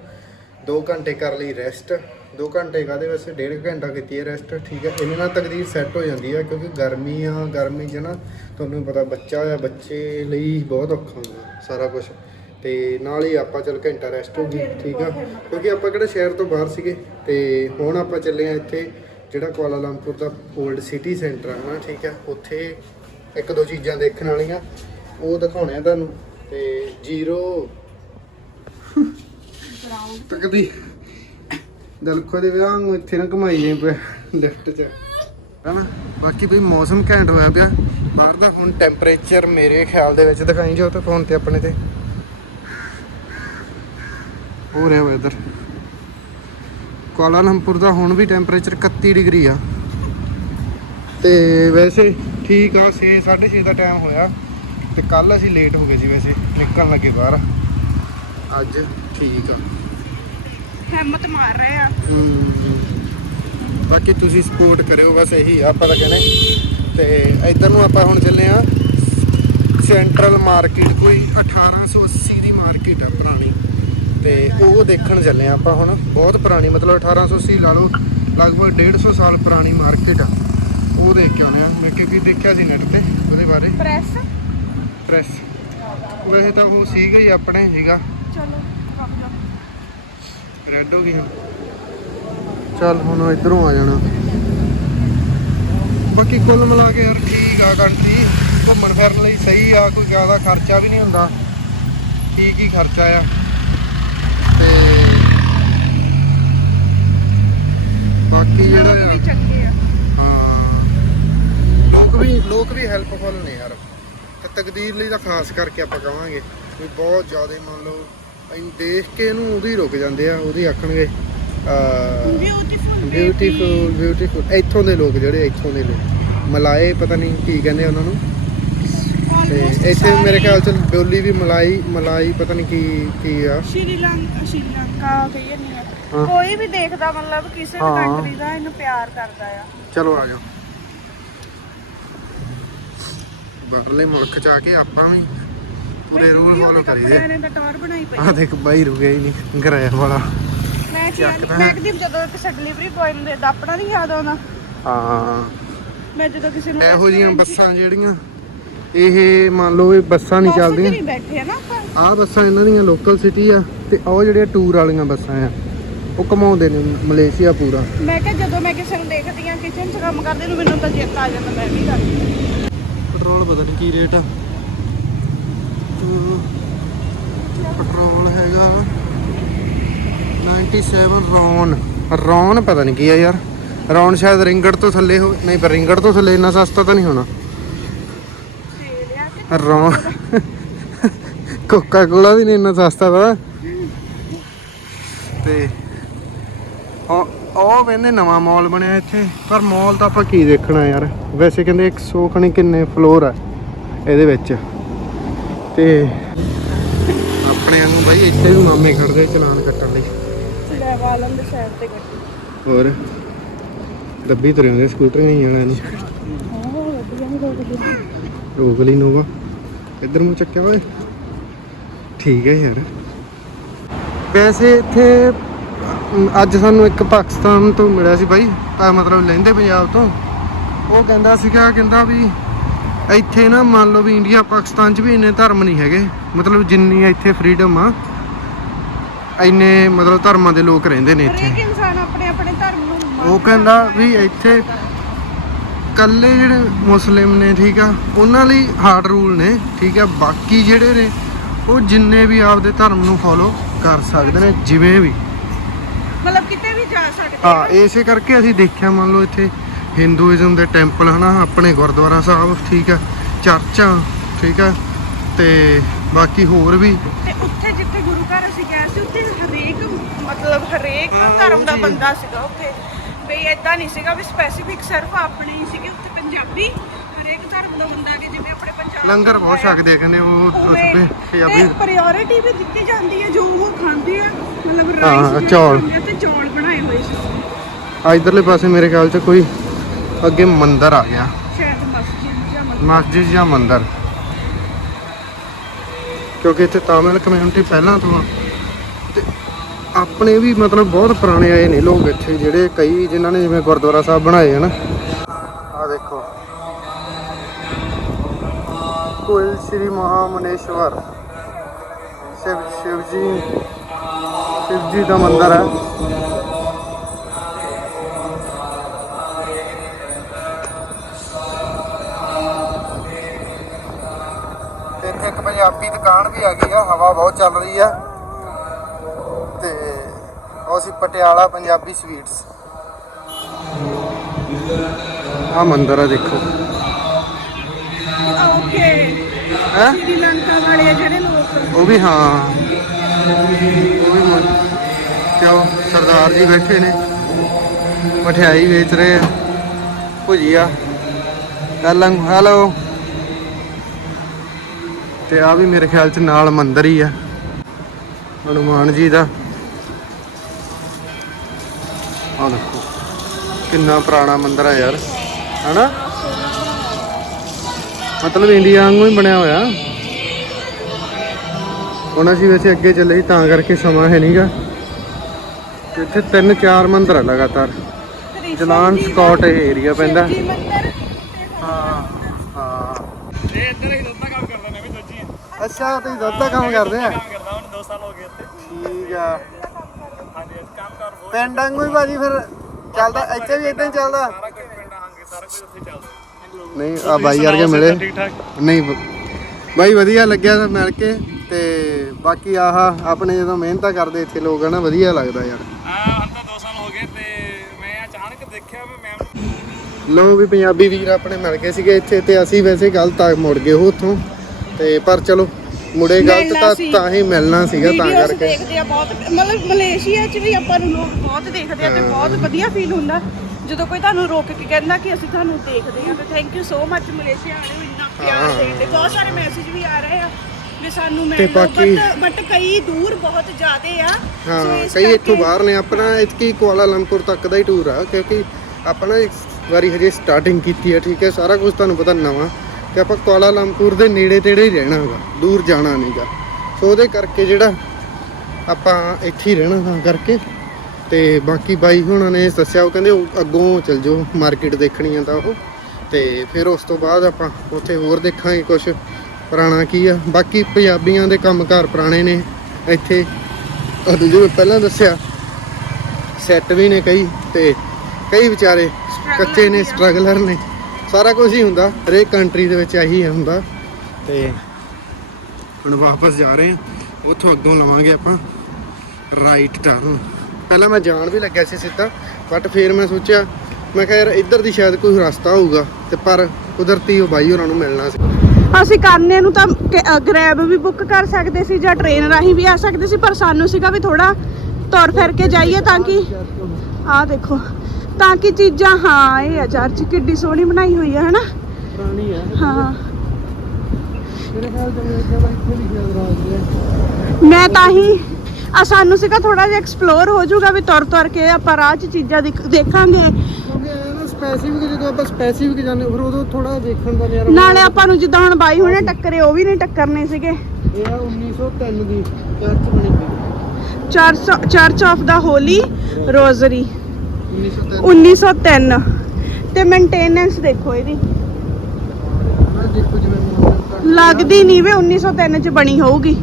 2 ਘੰਟੇ ਕਰ ਲਈ ਰੈਸਟ 2 ਘੰਟੇ ਕਾਦੇ ਵੈਸੇ 1.5 ਘੰਟਾ ਕੀਤੀ ਹੈ ਰੈਸਟ ਠੀਕ ਹੈ। ਇਹਦੇ ਨਾਲ ਤਕਦੀਰ ਸੈੱਟ ਹੋ ਜਾਂਦੀ ਹੈ ਕਿਉਂਕਿ ਗਰਮੀ ਆ, ਗਰਮੀ 'ਚ ਨਾ ਤੁਹਾਨੂੰ ਪਤਾ ਬੱਚਾ ਆ ਬੱਚੇ ਲਈ ਬਹੁਤ ਔਖਾ ਹੁੰਦਾ ਸਾਰਾ ਕੁਝ ਤੇ ਨਾਲ ਹੀ ਆਪਾਂ ਚਲ ਘੰਟਾ ਰੈਸਟ ਹੋ ਗਈ, ਠੀਕ ਆ। ਕਿਉਂਕਿ ਆਪਾਂ ਕਿਹੜਾ ਸ਼ਹਿਰ ਤੋਂ ਬਾਹਰ ਸੀਗੇ, ਤੇ ਹੁਣ ਆਪਾਂ ਚੱਲੇ ਆ ਇੱਥੇ ਜਿਹੜਾ ਕੁਆਲਾਲੰਪੁਰ ਦਾ 올ਡ ਸਿਟੀ ਸੈਂਟਰ ਆ ਨਾ ਠੀਕ ਆ, ਉੱਥੇ ਇੱਕ ਦੋ ਚੀਜ਼ਾਂ ਦੇਖਣ ਵਾਲੀਆਂ, ਉਹ ਦਿਖਾਉਣੇ ਆ ਤੁਹਾਨੂੰ, ਤੇ ਜ਼ੀਰੋ। ਤੱਕਦੀ। ਦਲਖੋ ਦੇ ਵਿਆਹ ਨੂੰ ਇੱਥੇ ਨਾ ਘਮਾਈ ਜੇ ਪਿਆ ਲਿਫਟ 'ਚ। ਹਨਾ, ਬਾਕੀ ਵੀ ਮੌਸਮ ਘੈਂਟ ਹੋਇਆ ਪਿਆ, ਬਾਹਰ ਦਾ ਹੁਣ ਟੈਂਪਰੇਚਰ ਮੇਰੇ ਖਿਆਲ ਦੇ ਵਿੱਚ ਦਿਖਾਈ ਜੋ ਤਾਂ ਫੋਨ ਤੇ ਆਪਣੇ ਤੇ। ਹੋ ਰਿਹਾ ਵੈਦਰ ਕੁਆਲਾਲੰਪੁਰ ਦਾ ਹੁਣ ਵੀ ਟੈਂਪਰੇਚਰ 31 ਡਿਗਰੀ ਆ। ਤੇ ਵੈਸੇ ਠੀਕ ਆ 6 6:30 ਦਾ ਟਾਈਮ ਹੋਇਆ। ਤੇ ਕੱਲ ਅਸੀਂ ਲੇਟ ਹੋ ਗਏ ਸੀ ਵੈਸੇ ਨਿਕਲਣ ਲੱਗੇ ਬਾਹਰ। ਅੱਜ ਠੀਕ ਆ। ਹਿੰਮਤ ਮਾਰ ਰਹੇ ਆ। ਬਾਕੀ ਤੁਸੀਂ ਸਪੋਰਟ ਕਰਿਓ ਬਸ ਇਹੀ ਆ, ਆਪਾਂ ਤਾਂ ਕਹਿੰਦੇ। ਤੇ ਇਧਰ ਨੂੰ ਆਪਾਂ ਹੁਣ ਚੱਲੇ ਆ। ਸੈਂਟਰਲ ਮਾਰਕੀਟ ਕੋਈ 1880 ਦੀ ਮਾਰਕੀਟ ਆ ਪੁਰਾਣੀ। ਤੇ ਉਹ ਦੇਖਣ ਚੱਲੇ ਆਪਾਂ ਹੁਣ। ਬਹੁਤ ਪੁਰਾਣੀ ਮਤਲਬ 1880 ਲਾ ਲਓ ਲਗਭਗ 150 ਸਾਲ ਪੁਰਾਣੀ ਮਾਰਕੀਟ ਆ। ਉਹ ਦੇਖ ਕੇ ਆਉਣੇ ਆ ਮੈਂ ਕਿਉਂਕਿ ਦੇਖਿਆ ਸੀ ਨੈਟ ਤੇ ਉਹਦੇ ਬਾਰੇ। ਪ੍ਰੈਸ ਪ੍ਰੈਸ ਵੈਸੇ ਤਾਂ ਉਹ ਸੀਗਾ ਹੀ ਆਪਣੇ ਸੀਗਾ। ਚਲੋ ਰੈੱਡ ਹੋ ਚੱਲ ਹੁਣ ਇਧਰੋਂ ਆ ਜਾਣਾ। ਬਾਕੀ ਕੁੱਲ ਮਿਲਾ ਕੇ ਯਾਰ ਠੀਕ ਆ ਕੰਟਰੀ ਘੁੰਮਣ ਫਿਰਨ ਲਈ ਸਹੀ ਆ ਕੋਈ ਜ਼ਿਆਦਾ ਖਰਚਾ ਵੀ ਨਹੀਂ ਹੁੰਦਾ। ਠੀਕ ਹੀ ਖਰਚਾ ਆ। ਬਾਕੀ ਜਿਹੜਾ ਲੋਕ ਵੀ ਆ, ਚੰਗੇ ਆ। ਹਾਂ। ਲੋਕ ਵੀ ਲੋਕ ਵੀ ਹੈਲਪਫੁਲ ਨੇ ਯਾਰ। ਤੇ ਤਕਦੀਰ ਲਈ ਤਾਂ ਖਾਸ ਕਰਕੇ ਆਪਾਂ ਕਵਾਂਗੇ ਵੀ ਬਹੁਤ ਜ਼ਿਆਦਾ ਮੰਨ ਲਓ ਅਸੀਂ ਦੇਖ ਕੇ ਇਹਨੂੰ ਉਹਦੀ ਰੁਕ ਜਾਂਦੇ ਆ ਉਹਦੀ ਆਖਣਗੇ ਬਿਊਟੀਫੁਲ ਬਿਊਟੀਫੁਲ ਬਿਊਟੀਫੁਲ ਇੱਥੋਂ ਦੇ ਲੋਕ ਜਿਹੜੇ ਇੱਥੋਂ ਦੇ ਲੋਕ ਮਲਾਏ ਪਤਾ ਨਹੀਂ ਕੀ ਕਹਿੰਦੇ ਉਹਨਾਂ ਨੂੰ। ਆਲਮੋਸਟ ਇੱਥੇ ਮੇਰੇ ਖਿਆਲ ਚ ਬੋਲੀ ਵੀ ਮਲਾਈ ਮਲਾਈ ਪਤਾ ਨਹੀਂ ਕੀ ਕੀ ਆ। ਸ਼੍ਰੀਲੰਕਾ ਸ਼੍ਰੀਲੰਕਾ ਕਹੀਏ ਨਹੀਂ ਹਾਂ। ਕੋਈ ਵੀ ਦੇਖਦਾ ਮਤਲਬ ਕਿਸੇ ਵੀ ਹਾਂ। ਕੰਟਰੀ ਦਾ ਇਹਨੂੰ ਪਿਆਰ ਕਰਦਾ ਆ। ਚਲੋ ਆ ਜਾਓ। ਬਾਹਰਲੇ ਮੁਲਕ ਚ ਆ ਕੇ ਆਪਾਂ ਵੀ ਪੂਰੇ ਰੂਲ ਫੋਲੋ ਕਰੀਦੇ ਨੇ ਤਾਂ ਟੌਰ ਬਣਾਈ ਪਈ ਆ। ਦੇਖ ਬਾਈ ਰੁਕਿਆ ਹੀ ਨਹੀਂ ਗਰਾਇਆ ਵਾਲਾ। ਮੈਂ ਕੀ ਚੱਕਦਾ। ਮੈਂ ਕਦੀ ਜਦੋਂ ਕਿਸੇ ਡਿਲੀਵਰੀ ਬॉय ਨੂੰ ਦੇਦਾ ਆਪਣਾ ਨਹੀਂ ਯਾਦ ਆਉਂਦਾ। ਹਾਂ। ਮੈਂ ਜਦੋਂ ਕਿਸੇ ਨੂੰ ਇਹੋ ਜੀਆਂ ਬੱਸਾਂ ਜਿਹੜੀਆਂ ਇਹ ਮੰਨ ਲਓ ਇਹ ਬੱਸਾਂ ਨਹੀਂ ਬੱਸ 'ਚ ਚੱਲਦੀਆਂ। ਨਹੀਂ ਬੈਠੇ ਆ ਨਾ ਆਪਾਂ। ਆਹ ਬੱਸਾਂ ਇਹਨਾਂ ਦੀਆਂ ਲੋਕਲ ਸਿਟੀ ਆ ਤੇ ਉਹ ਜਿਹੜੀਆਂ ਟੂਰ ਵਾਲੀਆਂ ਬੱਸਾਂ ਆ। ਉਹ ਘਮਾਉਂਦੇ ਨੇ ਮਲੇਸ਼ੀਆ ਪੂਰਾ। ਮੈਂ ਕਿਹਾ ਜਦੋਂ ਮੈਂ ਕਿਸੇ ਨੂੰ ਦੇਖਦੀ ਆ ਕਿਚਨ 'ਚ ਕੰਮ ਕਰਦੇ ਨੂੰ ਮੈਨੂੰ ਤਾਂ ਚੇਤਾ ਆ ਜਾਂਦਾ ਮੈਂ ਵੀ ਕਰਦੀ ਪੈਟਰੋਲ ਪਤਾ ਨਹੀਂ ਕੀ ਰੇਟ ਆ। ਪੈਟਰੋਲ ਹੈਗਾ 97 ਰੌਨ। ਰੌਨ ਪਤਾ ਨਹੀਂ ਕੀ ਆ ਯਾਰ। ਰੌਨ ਸ਼ਾਇਦ ਰਿੰਗੜ ਤੋਂ ਥੱਲੇ ਹੋ ਨਹੀਂ ਪਰ ਰਿੰਗੜ ਤੋਂ ਥੱਲੇ ਇੰਨਾ ਸਸਤਾ ਤਾਂ ਨਹੀਂ ਹੋਣਾ। ਰੌਨ ਕੋਕਾ ਕੋਲਾ ਵੀ ਨਹੀਂ ਇੰਨਾ ਸਸਤਾ ਵਾ। ਤੇ ਉਹ ਕਹਿੰਦੇ ਨਵਾਂ ਮਾਲ ਬਣਿਆ ਇੱਥੇ। ਪਰ ਮਾਲ ਤਾਂ ਆਪਾਂ ਕੀ ਦੇਖਣਾ ਯਾਰ। ਵੈਸੇ ਕਹਿੰਦੇ 100 ਖਣੀ ਕਿੰਨੇ ਫਲੋਰ ਆ ਇਹਦੇ ਵਿੱਚ। ਤੇ ਆਪਣੇ ਨੂੰ ਬਾਈ ਇੱਥੇ ਵੀ ਮਾਮੇ ਖੜਦੇ ਚਲਾਨ ਕੱਟਣ ਲਈ। ਲੈ ਵਾਲਨ ਦੇ ਸਾਈਡ ਤੇ ਗੱਡੀ ਹੋਰ? ਦੱਬੀ ਤੁਰੇ ਹੁੰਦੇ ਸਕੂਟਰ ਨਹੀਂ ਲੱਗਦੀ। ਰੋਕ ਲਈ ਨੋਵਾ। ਇੱਧਰ ਨੂੰ ਚੱਕਿਆ ਓਏ। ਠੀਕ ਹੈ ਯਾਰ। ਵੈਸੇ ਇੱਥੇ ਅੱਜ ਸਾਨੂੰ ਇੱਕ ਪਾਕਿਸਤਾਨ ਤੋਂ ਮਿਲਿਆ ਸੀ ਬਾਈ ਆ ਮਤਲਬ ਲਹਿੰਦੇ ਪੰਜਾਬ ਤੋਂ। ਉਹ ਕਹਿੰਦਾ ਸੀਗਾ ਕਹਿੰਦਾ ਵੀ ਇੱਥੇ ਨਾ ਮੰਨ ਲਓ ਵੀ ਇੰਡੀਆ ਪਾਕਿਸਤਾਨ 'ਚ ਵੀ ਇੰਨੇ ਧਰਮ ਨਹੀਂ ਹੈਗੇ। ਮਤਲਬ ਜਿੰਨੀ ਇੱਥੇ ਫਰੀडम ਆ ਇੰਨੇ ਮਤਲਬ ਧਰਮਾਂ ਦੇ ਲੋਕ ਰਹਿੰਦੇ ਨੇ ਇੱਥੇ। ਹਰੇਕ ਇਨਸਾਨ ਆਪਣੇ ਆਪਣੇ ਧਰਮ ਨੂੰ ਮੰਨਦਾ ਉਹ ਕਹਿੰਦਾ ਵੀ ਇੱਥੇ ਕੱਲੇ ਜਿਹੜੇ ਮੁਸਲਿਮ ਨੇ ਠੀਕ ਆ ਉਹਨਾਂ ਲਈ ਹਾਰਡ ਰੂਲ ਨੇ ਠੀਕ ਆ ਬਾਕੀ ਜਿਹੜੇ ਨੇ ਉਹ ਜਿੰਨੇ ਵੀ ਆਪਦੇ ਧਰਮ ਨੂੰ ਫੋਲੋ ਕਰ ਸਕਦੇ ਨੇ ਜਿਵੇਂ ਵੀ। ਮਤਲਬ ਕਿਤੇ ਵੀ ਜਾ ਸਕਦੇ ਹਾਂ ਇਸੇ ਕਰਕੇ ਅਸੀਂ ਦੇਖਿਆ ਮੰਨ ਲਓ ਇੱਥੇ ਹਿੰਦੂਇਜ਼ਮ ਦੇ ਟੈਂਪਲ ਹਨਾ ਆਪਣੇ ਗੁਰਦੁਆਰਾ ਸਾਹਿਬ ਠੀਕ ਆ ਚਰਚਾਂ ਠੀਕ ਆ ਤੇ ਬਾਕੀ ਹੋਰ ਵੀ। ਤੇ ਉੱਥੇ ਜਿੱਥੇ ਗੁਰੂ ਘਰ ਅਸੀਂ ਗਏ ਸੀ ਉੱਥੇ ਹਰੇਕ ਮਤਲਬ ਹਰੇਕ ਧਰਮ ਦਾ ਬੰਦਾ ਸੀਗਾ ਉੱਥੇ। ਬਈ ਇਦਾਂ ਨਹੀਂ ਸੀਗਾ ਵੀ ਸਪੈਸੀਫਿਕ ਸਿਰਫ ਆਪਣੇ ਹੀ ਸੀਗੇ ਉੱਥੇ ਪੰਜਾਬੀ ਹਰੇਕ ਧਰਮ ਦਾ ਬੰਦਾ ਕਿ ਜਿਵੇਂ ਲੰਗਰ ਬਹੁਤ ਛਕਦੇ ਕਹਿੰਦੇ ਉਹ ਉਸ ਤੇ ਪੰਜਾਬੀ। ਪ੍ਰਾਇੋਰਟੀ ਵੀ ਦਿੱਤੀ ਜਾਂਦੀ ਹੈ ਜੋ ਉਹ ਖਾਂਦੇ ਆ ਮਤਲਬ ਰਾਈਸ ਚੌਲ। ਤੇ ਚੌਲ ਬਣਾਏ ਹੋਏ ਸੀ। ਆ ਇਧਰਲੇ ਪਾਸੇ ਮੇਰੇ ਖਿਆਲ 'ਚ ਕੋਈ ਅੱਗੇ ਮੰਦਿਰ ਆ ਗਿਆ। ਸ਼ਾਇਦ ਮਸਜਿਦ ਜਾਂ ਮਤਲਬ ਮਸਜਿਦ ਜਾਂ ਮੰਦਿਰ। ਕਿਉਂਕਿ ਇੱਥੇ ਤਾਮਿਲ ਕਮਿਊਨਿਟੀ ਪਹਿਲਾਂ ਤੇ ਆਪਣੇ ਵੀ ਮਤਲਬ ਬਹੁਤ ਪੁਰਾਣੇ ਆਏ ਨੇ ਲੋਕ ਇੱਥੇ ਜਿਹੜੇ ਕਈ ਜਿਨ੍ਹਾਂ ਨੇ ਜਿਵੇਂ ਗੁਰਦੁਆਰਾ ਸਾਹਿਬ ਬਣਾਏ ਹਨ ਕੋਇਲ ਸ੍ਰੀ ਮਹਾਮਨੇਸ਼ਵਰ। ਸ਼ਿਵ ਸ਼ਿਵ ਜੀ ਸ਼ਿਵ ਜੀ ਦਾ ਮੰਦਿਰ ਹੈ। ਇੱਥੇ ਇੱਕ ਪੰਜਾਬੀ ਦੁਕਾਨ ਵੀ ਆ ਗਈ ਆ, ਹਵਾ ਬਹੁਤ ਚੱਲ ਰਹੀ ਆ। ਤੇ ਉਹ ਸੀ ਪਟਿਆਲਾ ਪੰਜਾਬੀ ਸਵੀਟਸ। ਆ ਮੰਦਿਰ ਆ ਦੇਖੋ। ਓਕੇ ਹੈ? ਸ਼੍ਰੀਲੰਕਾ ਵਾਲੇ ਆ ਜਿਹੜੇ ਲੋਕ। ਉਹ ਵੀ ਹਾਂ। ਉਹ ਵੀ ਮੰ- ਕਿਉਂ? ਸਰਦਾਰ ਜੀ ਬੈਠੇ ਨੇ। ਮਠਿਆਈ ਵੇਚ ਰਹੇ ਆ। ਭੁਜੀਆ। Hello hello. ਤੇ ਆ ਵੀ ਮੇਰੇ ਖਿਆਲ ਚ ਨਾਲ ਮੰਦਿਰ ਹੀ ਆ। ਹਨੂਮਾਨ ਜੀ ਦਾ। ਆ ਦੇਖੋ। ਕਿੰਨਾ ਪੁਰਾਣਾ ਮੰਦਿਰ ਆ ਯਾਰ। ਹਨਾ? ਮਤਲਬ ਇੰਡੀਆ ਵਾਂਗੂ ਹੀ ਬਣਿਆ ਹੋਇਆ। ਹੁਣ ਅਸੀਂ ਵੈਸੇ ਅੱਗੇ ਚੱਲੇ ਸੀ ਤਾਂ ਕਰਕੇ ਸਮਾਂ ਹੈ ਨਹੀਂਗਾ ਇੱਥੇ ਤਿੰਨ ਚਾਰ ਮੰਦਿਰ ਆ ਲਗਾਤਾਰ। ਜਲਾਨ ਸਕਾਟ ਇਹ ਏਰੀਆ ਪੈਂਦਾ। ਹਾਂ ਹਾਂ। ਇਹ ਇੱਧਰ ਹੀ ਦੁੱਧ ਦਾ ਕੰਮ ਕਰਦਾ ਮੈਂ ਵੀ ਦੱਜੀ ਅੱਛਾ ਤੁਸੀਂ ਦੁੱਧ ਦਾ ਕੰਮ ਕਰਦੇ ਆ? ਕੰਮ ਕਰਦਾ ਹੁਣ 2 ਸਾਲ ਹੋ ਗਏ ਇੱਥੇ ਠੀਕ ਆ। ਹਾਂਜੀ ਕੰਮ ਕਰ ਬਹੁਤ ਪਿੰਡ ਵਾਂਗੂ ਹੀ ਭਾਜੀ ਫਿਰ ਚੱਲਦਾ ਇੱਥੇ ਵੀ ਇਦਾਂ ਹੀ ਚੱਲਦਾ। ਸਾਰਾ ਕੁਝ ਪਿੰਡ ਆਂਗੇ ਸਾਰਾ ਕੁਝ ਉੱਥੇ ਚੱਲਦਾ। ਨਹੀਂ ਆ ਬਾਈ ਵਰਗੇ ਮਿਲੇ। ਠੀਕ ਠਾਕ ਨਹੀਂ ਬਾਈ ਵਧੀਆ ਲੱਗਿਆ ਤਾਂ ਮਿਲ ਕੇ ਤੇ ਬਾਕੀ ਆਹ ਆਪਣੇ ਜਦੋਂ ਮਿਹਨਤਾਂ ਕਰਦੇ ਇੱਥੇ ਲੋਕ ਹਨਾ ਵਧੀਆ ਲੱਗਦਾ ਯਾਰ। ਆ ਹੁਣ ਤਾਂ 2 ਸਾਲ ਹੋ ਗਏ ਤੇ ਮੈਂ ਅਚਾਨਕ ਦੇਖਿਆ ਵੀ ਮੈਮ ਲੋ ਵੀ ਪੰਜਾਬੀ ਵੀਰ ਆਪਣੇ ਮਿਲ ਗਏ ਸੀਗੇ ਇੱਥੇ ਤੇ ਅਸੀਂ ਵੈਸੇ ਗਲਤ ਆ ਮੁੜ ਗਏ ਉਹ ਉੱਥੋਂ। ਤੇ ਪਰ ਚਲੋ ਮੁੜੇ ਗਲਤ ਮਿਲਣਾ ਤਾਂ। ਤਾਂ ਹੀ ਮਿਲਣਾ ਸੀਗਾ ਤਾਂ ਕਰਕੇ। ਦੇਖਦੇ ਆ ਬਹੁਤ ਮਤਲਬ ਮਲੇਸ਼ੀਆ 'ਚ ਵੀ ਆਪਾਂ ਨੂੰ ਲੋਕ ਬਹੁਤ ਦੇਖਦੇ ਆ ਤੇ ਬਹੁਤ ਵਧੀਆ ਫੀਲ ਹੁੰਦਾ। ਜਦੋਂ ਕੋਈ ਤੁਹਾਨੂੰ ਰੋਕ ਕੇ ਕਹਿੰਦਾ ਕਿ ਅਸੀਂ ਤੁਹਾਨੂੰ ਦੇਖਦੇ ਆ ਤੇ thank you so much Malaysia ਵਾਲਿਓ ਇੰਨਾ ਪਿਆਰ ਹਾਂ। ਦੇਣ ਦੇ। ਬਹੁਤ ਸਾਰੇ ਮੈਸੇਜ ਵੀ ਆ ਰਹੇ ਆ ਵੀ ਸਾਨੂੰ ਮਿਲ ਬਾਕੀ- ਬਟ ਬਟ ਕਈ ਦੂਰ ਬਹੁਤ ਜ਼ਿਆਦੇ ਆ। ਸੋ ਹਾਂ ਇਸ ਕਈ ਇੱਥੋਂ ਕਰਕੇ- ਬਾਹਰ ਨੇ। ਆਪਣਾ ਇਤਕੀ ਕੁਆਲਾਲੰਪੁਰ ਤੱਕ ਦਾ ਹੀ ਟੂਰ ਆ ਕਿਉਂਕਿ ਆਪਣਾ ਇਸ ਵਾਰੀ ਹਜੇ ਸਟਾਰਟਿੰਗ ਕੀਤੀ ਹੈ ਠੀਕ ਹੈ। ਸਾਰਾ ਕੁਝ ਤੁਹਾਨੂੰ ਪਤਾ ਨਵਾਂ ਤੇ ਆਪਾਂ ਕੁਆਲਾਲੰਪੁਰ ਦੇ ਨੇੜੇ ਤੇੜੇ ਹੀ ਰਹਿਣਾ ਹੈਗਾ ਦੂਰ ਜਾਣਾ ਨਹੀਂਗਾ ਸੋ ਉਹਦੇ ਕਰਕੇ ਜਿਹੜਾ ਆਪਾਂ ਇੱਥੇ ਹੀ ਰਹਿਣਾ ਤਾਂ ਕਰਕੇ ਤੇ ਬਾਕੀ ਬਾਈ ਹੁਣਾਂ ਨੇ ਦੱਸਿਆ ਉਹ ਕਹਿੰਦੇ ਉਹ ਅੱਗੋਂ ਚਲ ਜਾਓ ਮਾਰਕੀਟ ਦੇਖਣੀ ਆ ਤਾਂ ਉਹ। ਤੇ ਫਿਰ ਉਸ ਤੋਂ ਬਾਅਦ ਆਪਾਂ ਉੱਥੇ ਹੋਰ ਦੇਖਾਂਗੇ ਕੁਝ ਪੁਰਾਣਾ ਕੀ ਆ। ਬਾਕੀ ਪੰਜਾਬੀਆਂ ਦੇ ਕੰਮਕਾਰ ਪੁਰਾਣੇ ਨੇ ਇੱਥੇ। ਉਹ ਜਿਵੇਂ ਪਹਿਲਾਂ ਦੱਸਿਆ ਸੈੱਟ ਵੀ ਨੇ ਕਈ ਤੇ ਕਈ ਵਿਚਾਰੇ ਕੱਚੇ ਨੇ ਸਟਰਗਲਰ ਨੇ। ਸਾਰਾ ਕੁਝ ਹੀ ਹੁੰਦਾ ਹਰੇਕ ਕੰਟਰੀ ਦੇ ਵਿੱਚ ਇਹੀ ਹੁੰਦਾ। ਤੇ ਹੁਣ ਵਾਪਸ ਜਾ ਰਹੇ ਹਾਂ ਉੱਥੋਂ ਅੱਗੋਂ ਲਵਾਂਗੇ ਆਪਾਂ ਰਾਈਟ ਟਰਨ ਪਹਿਲਾਂ ਮੈਂ ਜਾਣ ਵੀ ਲੱਗਿਆ ਸੀ ਸਿੱਧਾ ਬਟ ਫਿਰ ਮੈਂ ਸੋਚਿਆ ਮੈਂ ਕਿਹਾ ਯਾਰ ਇੱਧਰ ਦੀ ਸ਼ਾਇਦ ਕੋਈ ਰਸਤਾ ਹੋਊਗਾ ਤੇ ਪਰ ਕੁਦਰਤੀ ਉਹ ਬਾਈ ਹੋਰਾਂ ਨੂੰ ਮਿਲਣਾ ਸੀ। ਅਸੀਂ ਕਾਨੇ ਨੂੰ ਤਾਂ ਗ੍ਰੈਬ ਵੀ ਬੁੱਕ ਕਰ ਸਕਦੇ ਸੀ ਜਾਂ ਟ੍ਰੇਨ ਰਾਹੀਂ ਵੀ ਆ ਸਕਦੇ ਸੀ ਪਰ ਸਾਨੂੰ ਸੀਗਾ ਵੀ ਥੋੜਾ ਤੁਰ ਫਿਰ ਕੇ ਜਾਈਏ ਤਾਂ ਕਿ ਆਹ ਦੇਖੋ ਤਾਂ ਕਿ ਚੀਜ਼ਾਂ ਹਾਂ ਇਹ ਆ ਚਰਚ ਕਿੱਡੀ ਸੋਹਣੀ ਬਣਾਈ ਹੋਈ ਹੈ ਹਨਾ? ਪੁਰਾਣੀ ਹੈ ਹਾਂ। ਮੇਰੇ ਖਿਆਲ ਤੋਂ ਮੇਰੇ ਖਿਆਲ ਇੱਥੇ ਵੀ ਸ਼ਾਇਦ ਰਾਜ ਹੈ ਮੈਂ ਤਾਂ ਹੀ ਆ ਸਾਨੂੰ ਸੀਗਾ ਥੋੜਾ ਜਿਹਾ ਐਕਸਪਲੋਰ ਹੋ ਜਾਊਗਾ ਵੀ ਤੁਰ ਤੁਰ ਕੇ ਆਪਾਂ ਰਾਹ 'ਚ ਚੀਜ਼ਾਂ ਦਿਖ- ਦੇਖਾਂਗੇ। ਕਿਉਂਕਿ ਇਹ ਨਾ ਸਪੈਸੀਫਿਕ ਜਦੋਂ ਆਪਾਂ ਸਪੈਸੀਫਿਕ ਜਾਂਦੇ ਫਿਰ ਉਦੋਂ ਥੋੜਾ ਦੇਖਣ ਦਾ ਯਾਰ ਨਾਲੇ ਆਪਾਂ ਨੂੰ ਜਿੱਦਾਂ ਹੁਣ ਬਾਈ ਹੁਣੇ ਟੱਕਰੇ ਉਹ ਵੀ ਨਹੀਂ ਟੱਕਰਨੇ ਸੀਗੇ। ਇਹ ਆ 1903 ਦੀ ਚਰਚ ਬਣੀ ਹੋਈ। ਚਰਚ ਚਰਚ ਆਫ ਦਾ ਹੋਲੀ ਰੋਜ਼ਰੀ 1903 1903 ਤੇ ਮੇਨਟੇਨੈਂਸ ਦੇਖੋ ਇਹਦੀ। ਆ ਦੇਖੋ ਜਿਵੇਂ ਮੋਟਰ ਲੱਗਦੀ ਨਹੀਂ ਵੇ 1903 ਚ ਬਣੀ ਹੋਊਗੀ।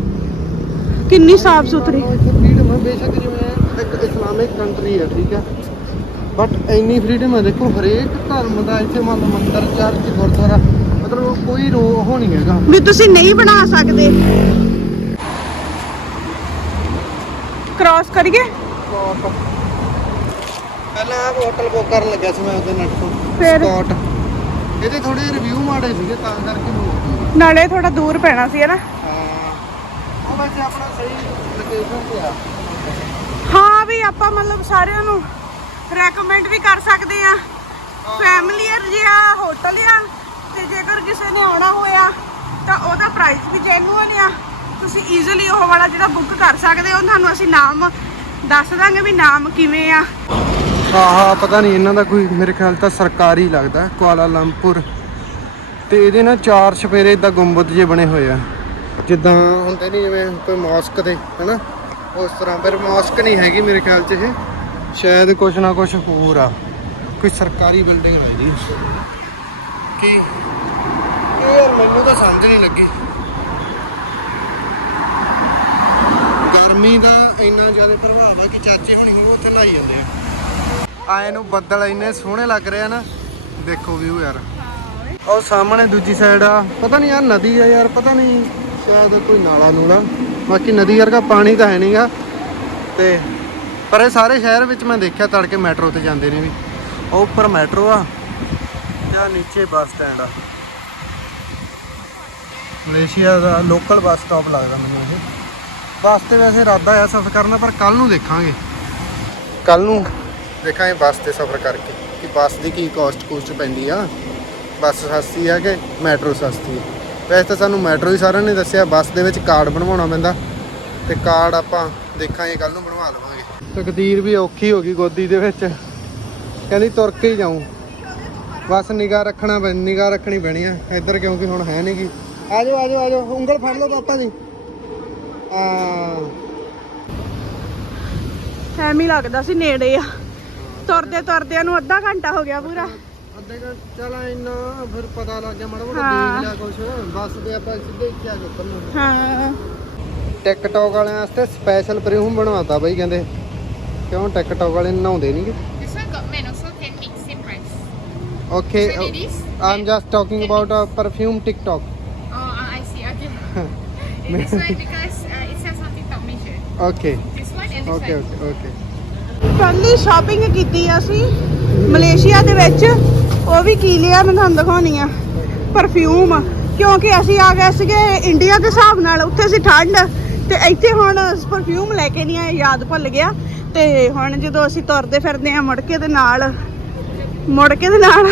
ਕਿੰਨੀ ਸਾਫ਼ ਸੁਥਰੀ। ਫਰੀडम ਹੈ ਬੇਸ਼ੱਕ ਜਿਵੇਂ ਇੱਕ ਇਸਲਾਮਿਕ ਕੰਟਰੀ ਹੈ ਠੀਕ ਹੈ ਬਟ ਇੰਨੀ ਫਰੀडम ਹੈ ਦੇਖੋ ਹਰੇਕ ਧਰਮ ਦਾ ਇੱਥੇ ਮੰਨ ਮੰਦਰ ਚਰਚ ਗੁਰਦੁਆਰਾ ਮਤਲਬ ਕੋਈ ਰੋ ਉਹ ਹੈਗਾ। ਵੀ ਤੁਸੀਂ ਨਹੀਂ ਬਣਾ ਸਕਦੇ। ਕ੍ਰਾਸ ਕਰੀਏ? ਪਹਿਲਾਂ ਹੋਟਲ ਬੁੱਕ ਕਰਨ ਲੱਗਿਆ ਸੀ ਮੈਂ ਉਹਦੇ ਨੈਟ ਤੋਂ ਫਿਰ? ਸਕਾਟ ਇਹਦੇ ਥੋੜੇ ਰਿਵਿਊ ਮਾੜੇ ਸੀਗੇ ਤਾਂ ਕਰਕੇ ਨਾਲੇ ਥੋੜਾ ਦੂਰ ਪੈਣਾ ਸੀ ਹੈ ਨਾ? ਉਹ ਵੈਸੇ ਆਪਣਾ ਸਹੀ ਲੋਕੇਸ਼ਨ ਤੇ ਆ। ਹਾਂ ਵੀ ਆਪਾਂ ਮਤਲਬ ਸਾਰਿਆਂ ਨੂੰ ਰეკਮੈਂਡ ਵੀ ਕਰ ਸਕਦੇ ਆ। ਫੈਮਲੀਅਰ ਜਿਹਾ ਹੋਟਲ ਆ ਤੇ ਜੇਕਰ ਕਿਸੇ ਨੇ ਆਉਣਾ ਹੋਇਆ ਤਾਂ ਉਹਦਾ ਪ੍ਰਾਈਸ ਵੀ ਜੈਨੂਅਨ ਆ। ਤੁਸੀਂ ਈਜ਼ੀਲੀ ਉਹ ਵਾਲਾ ਜਿਹੜਾ ਬੁੱਕ ਕਰ ਸਕਦੇ ਹੋ ਤੁਹਾਨੂੰ ਅਸੀਂ ਨਾਮ ਦੱਸ ਦਾਂਗੇ ਵੀ ਨਾਮ ਕਿਵੇਂ ਆ। ਆਹਾ ਪਤਾ ਨਹੀਂ ਇਹਨਾਂ ਦਾ ਕੋਈ ਮੇਰੇ ਖਿਆਲ ਤਾਂ ਸਰਕਾਰੀ ਲੱਗਦਾ ਕੁਆਲਾ ਲੰਪੁਰ ਤੇ ਇਹਦੇ ਨਾਲ ਚਾਰ ਛਪੇਰੇ ਇਦਾਂ ਗੁੰਬਦ ਜੇ ਬਣੇ ਹੋਏ ਆ। ਜਿੱਦਾਂ ਹੁੰਦੇ ਨਹੀਂ ਜਿਵੇਂ ਕੋਈ ਮੌਸਕ ਦੇ ਹੈਨਾ? ਉਸ ਤਰ੍ਹਾਂ। ਪਰ ਮੌਸਕ ਨਹੀਂ ਹੈਗੀ ਮੇਰੇ ਖਿਆਲ 'ਚ ਇਹ। ਸ਼ਾਇਦ ਕੁਛ ਨਾ ਕੁਛ ਹੋਰ ਆ। ਕੋਈ ਸਰਕਾਰੀ ਬਿਲਡਿੰਗ ਲੱਗਦੀ ਕੀ? ਯਾਰ, ਮੈਨੂੰ ਤਾਂ ਸਮਝ ਨਹੀਂ ਲੱਗੀ। ਗਰਮੀ ਦਾ ਇੰਨਾ ਜ਼ਿਆਦਾ ਪ੍ਰਭਾਵ ਆ ਕਿ ਚਾਚੇ ਹੁਣੀ ਉਹ ਉੱਥੇ ਨਹਾਈ ਜਾਂਦੇ ਆ। ਆਏ ਨੂੰ ਬੱਦਲ ਇੰਨੇ ਸੋਹਣੇ ਲੱਗ ਰਹੇ ਆ ਨਾ। ਦੇਖੋ ਵਿਊ ਯਾਰ। ਉਹ ਸਾਹਮਣੇ ਦੂਜੀ ਸਾਈਡ ਆ। ਪਤਾ ਨਹੀਂ ਯਾਰ ਨਦੀ ਆ ਯਾਰ, ਪਤਾ ਨਹੀਂ ਸ਼ਾਇਦ ਕੋਈ ਨਾਲਾ ਨੂਲਾ। ਬਾਕੀ ਨਦੀ ਵਰਗਾ ਪਾਣੀ ਤਾਂ ਹੈ ਨਹੀਂਗਾ। ਤੇ ਪਰ ਇਹ ਸਾਰੇ ਸ਼ਹਿਰ ਵਿੱਚ ਮੈਂ ਦੇਖਿਆ ਤੜਕੇ ਮੈਟਰੋ ਤੇ ਜਾਂਦੇ ਨੇ ਵੀ। ਉਹ ਉੱਪਰ ਮੈਟਰੋ ਆ ਤੇ ਆ ਨੀਚੇ ਬੱਸ ਸਟੈਂਡ ਆ। ਮਲੇਸ਼ੀਆ ਦਾ ਲੋਕਲ ਬੱਸ ਸਟਾਪ ਲੱਗਦਾ ਮੈਨੂੰ ਇਹ। ਬੱਸ ਤੇ ਵੈਸੇ ਇਰਾਦਾ ਆ ਸਫ਼ਰ ਕਰਨਾ, ਪਰ ਕੱਲ ਨੂੰ ਦੇਖਾਂਗੇ। ਕੱਲ ਨੂੰ ਦੇਖਾਂਗੇ ਬੱਸ ਤੇ ਸਫ਼ਰ ਕਰਕੇ ਕਿ ਬੱਸ ਦੀ ਕੀ ਕਾਸਟ ਕੁਸਟ ਪੈਂਦੀ ਆ। ਬੱਸ ਸਸਤੀ ਆ ਕਿ ਮੈਟਰੋ ਸਸਤੀ ਆ? ਵੈਸੇ ਤਾਂ ਸਾਨੂੰ ਮੈਟਰੋ ਹੀ ਸਾਰਿਆਂ ਨੇ ਦੱਸਿਆ, ਬੱਸ ਦੇ ਵਿੱਚ ਕਾਰਡ ਬਣਵਾਉਣਾ ਪੈਂਦਾ ਤੇ ਕਾਰਡ ਆਪਾਂ ਦੇਖਾਂਗੇ ਕੱਲ ਨੂੰ ਬਣਵਾ ਲਵਾਂਗੇ। ਤਕਦੀਰ ਵੀ ਔਖੀ ਹੋ ਗਈ ਗੋਦੀ ਦੇ ਵਿੱਚ। ਕਹਿੰਦੀ ਤੁਰ ਕੇ ਹੀ ਜਾਊਂ। ਬਸ ਨਿਗਾਹ ਰੱਖਣਾ ਨਿਗਾਹ ਰੱਖਣੀ ਪੈਣੀ ਆ। ਇੱਧਰ ਕਿਉਂਕਿ ਹੁਣ ਹੈ ਨਹੀਂਗੀ ਆ ਜਾਓ ਆ ਜਾਓ ਆ ਜਾਓ। ਉਂਗਲ ਫੜ ਲਓ ਪਾਪਾ ਜੀ। ਆ। ਐਵੇਂ ਲੱਗਦਾ ਸੀ ਨੇੜੇ ਆ। ਤੁਰਦੇ ਤੁਰਦਿਆਂ ਨੂੰ ਅੱਧਾ ਘੰਟਾ ਹੋ ਗਿਆ ਪੂਰਾ। ਅੱਧੇ ਘੰਟੇ ਚਲ ਇੰਨਾ ਫਿਰ ਪਤਾ ਲੱਗ ਗਿਆ ਮਾੜਾ ਮੋਟਾ ਹਾਂ। ਦੇਖ ਲਿਆ ਕੁਛ ਬੱਸ ਤੇ ਆਪਾਂ ਸਿੱਧੇ ਇੱਥੇ ਆ ਗਏ ਉੱਪਰ ਨੂੰ ਹਾਂ ਟਿਕਟੌਕ ਵਾਲਿਆਂ ਵਾਸਤੇ ਸਪੈਸ਼ਲ ਪ੍ਰੀਹੂਮ ਬਣਵਾਤਾ ਬਾਈ ਕਹਿੰਦੇ ਕਿਉਂ ਟਿਕਟੌਕ ਵਾਲੇ ਨਹਾਉਂਦੇ ਨਹੀਂਗੇ This one got men also 10 mix, same price. Okay So ladies? I'm just talking about uh perfume TikTok Oh, uh, I see. Okay. this one because uh, it says on TikTok measure. Okay This one and this okay one. Okay okay ਪਹਿਲੀ shopping ਕੀਤੀ ਅਸੀਂ Malaysia ਦੇ ਵਿੱਚ ਉਹ ਵੀ ਕੀ ਲਿਆ ਮੈਂ ਤੁਹਾਨੂੰ ਦਿਖਾਉਣੀ ਆ। ਪਰਫਿਊਮ ਕਿਉਂਕਿ ਅਸੀਂ ਆ ਗਏ ਸੀਗੇ ਇੰਡੀਆ ਦੇ ਹਿਸਾਬ ਨਾਲ, ਉੱਥੇ ਸੀ ਠੰਡ ਤੇ ਇੱਥੇ ਹੁਣ ਪਰਫਿਊਮ ਲੈ ਕੇ ਨਹੀਂ ਆਏ, ਯਾਦ ਭੁੱਲ ਗਿਆ ਤੇ ਹੁਣ ਜਦੋਂ ਅਸੀਂ ਤੁਰਦੇ ਫਿਰਦੇ ਆ ਮੁੜ ਕੇ ਦੇ ਨਾਲ, ਮੁੜ ਕੇ ਦੇ ਨਾਲ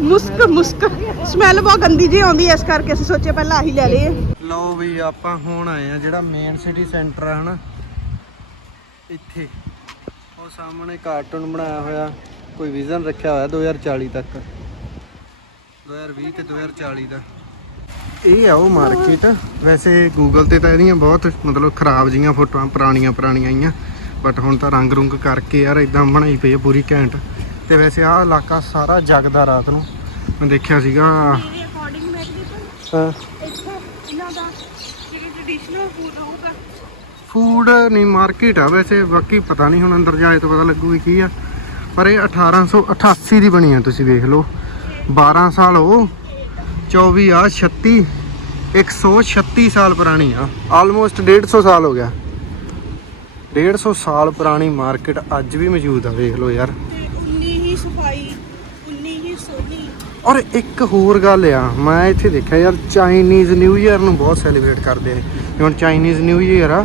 ਮੁਸਕ ਮੁਸਕ ਸਮੈਲ ਬਹੁਤ ਗੰਦੀ ਜੀ ਆਉਂਦੀ ਇਸ ਕਰਕੇ ਅਸੀਂ ਸੋਚਿਆ ਪਹਿਲਾਂ ਆਹੀ ਲੈ ਲਈਏ। ਲਓ ਵੀ ਆਪਾਂ ਹੁਣ ਆਏ ਆ ਜਿਹੜਾ ਮੇਨ ਸਿਟੀ ਸੈਂਟਰ ਆ ਹਨਾ, ਇੱਥੇ। ਉਹ ਸਾਹਮਣੇ ਕਾਰਟੂਨ ਬਣਾਇਆ ਹੋਇਆ। ਕੋਈ ਵਿਜ਼ਨ ਰੱਖਿਆ ਹੋਇਆ 2040 ਤੱਕ। 2020 ਤੇ 2040 ਦਾ। ਇਹ ਆ ਉਹ ਮਾਰਕੀਟ ਵੈਸੇ ਗੂਗਲ ਤੇ ਤਾਂ ਇਹਦੀਆਂ ਬਹੁਤ ਮਤਲਬ ਖਰਾਬ ਜੀਆਂ ਫੋਟੋਆਂ ਪੁਰਾਣੀਆਂ ਪੁਰਾਣੀਆਂ ਆਈਆਂ। ਬਟ ਹੁਣ ਤਾਂ ਰੰਗ ਰੁੰਗ ਕਰਕੇ ਯਾਰ ਇਦਾਂ ਬਣਾਈ ਪਈ ਆ ਪੂਰੀ ਘੈਂਟ। ਤੇ ਵੈਸੇ ਆਹ ਇਲਾਕਾ ਸਾਰਾ ਜਗਦਾ ਰਾਤ ਨੂੰ। ਮੈਂ ਦੇਖਿਆ ਸੀਗਾ। ਮੇਰੇ ਅਕੋਰਡਿੰਗ ਮੈਂ ਅਹ, ਇੱਥੇ ਇਹਨਾਂ ਦਾ ਜਿਹੜੀ ਟ੍ਰੈਡੀਸ਼ਨਲ ਫੂਡ ਹੋਊਗਾ ਫੂਡ ਨਹੀਂ ਮਾਰਕੀਟ ਆ ਵੈਸੇ। ਬਾਕੀ ਪਤਾ ਨਹੀਂ ਹੁਣ ਅੰਦਰ ਜਾਏ ਤਾਂ ਪਤਾ ਲੱਗੂਗੀ ਕੀ ਆ। ਪਰ ਇਹ 1888 ਦੀ ਬਣੀ ਆ ਤੁਸੀਂ ਵੇਖ ਲਓ। 12 ਸਾਲ ਉਹ 24 ਆ 36 136 ਸਾਲ ਪੁਰਾਣੀ ਆ। ਆਲਮੋਸਟ 150 ਸਾਲ ਹੋ ਗਿਆ। 150 ਸਾਲ ਪੁਰਾਣੀ ਮਾਰਕੀਟ ਅੱਜ ਵੀ ਮੌਜੂਦ ਆ ਵੇਖ ਲਓ ਯਾਰ। ਉਨੀ ਹੀ ਸਫ਼ਾਈ ਉਨੀ ਹੀ ਸੋਹਣੀ। ਔਰ ਇੱਕ ਹੋਰ ਗੱਲ ਆ ਮੈਂ ਇੱਥੇ ਦੇਖਿਆ ਯਾਰ ਚਾਈਨੀਜ਼ ਨਿਊ ਇਅਰ ਨੂੰ ਬਹੁਤ ਸੈਲੀਬ੍ਰੇਟ ਕਰਦੇ ਆ। ਜਿਵੇਂ ਹੁਣ ਚਾਈਨੀਜ਼ ਨਿਊ ਇਅਰ ਆ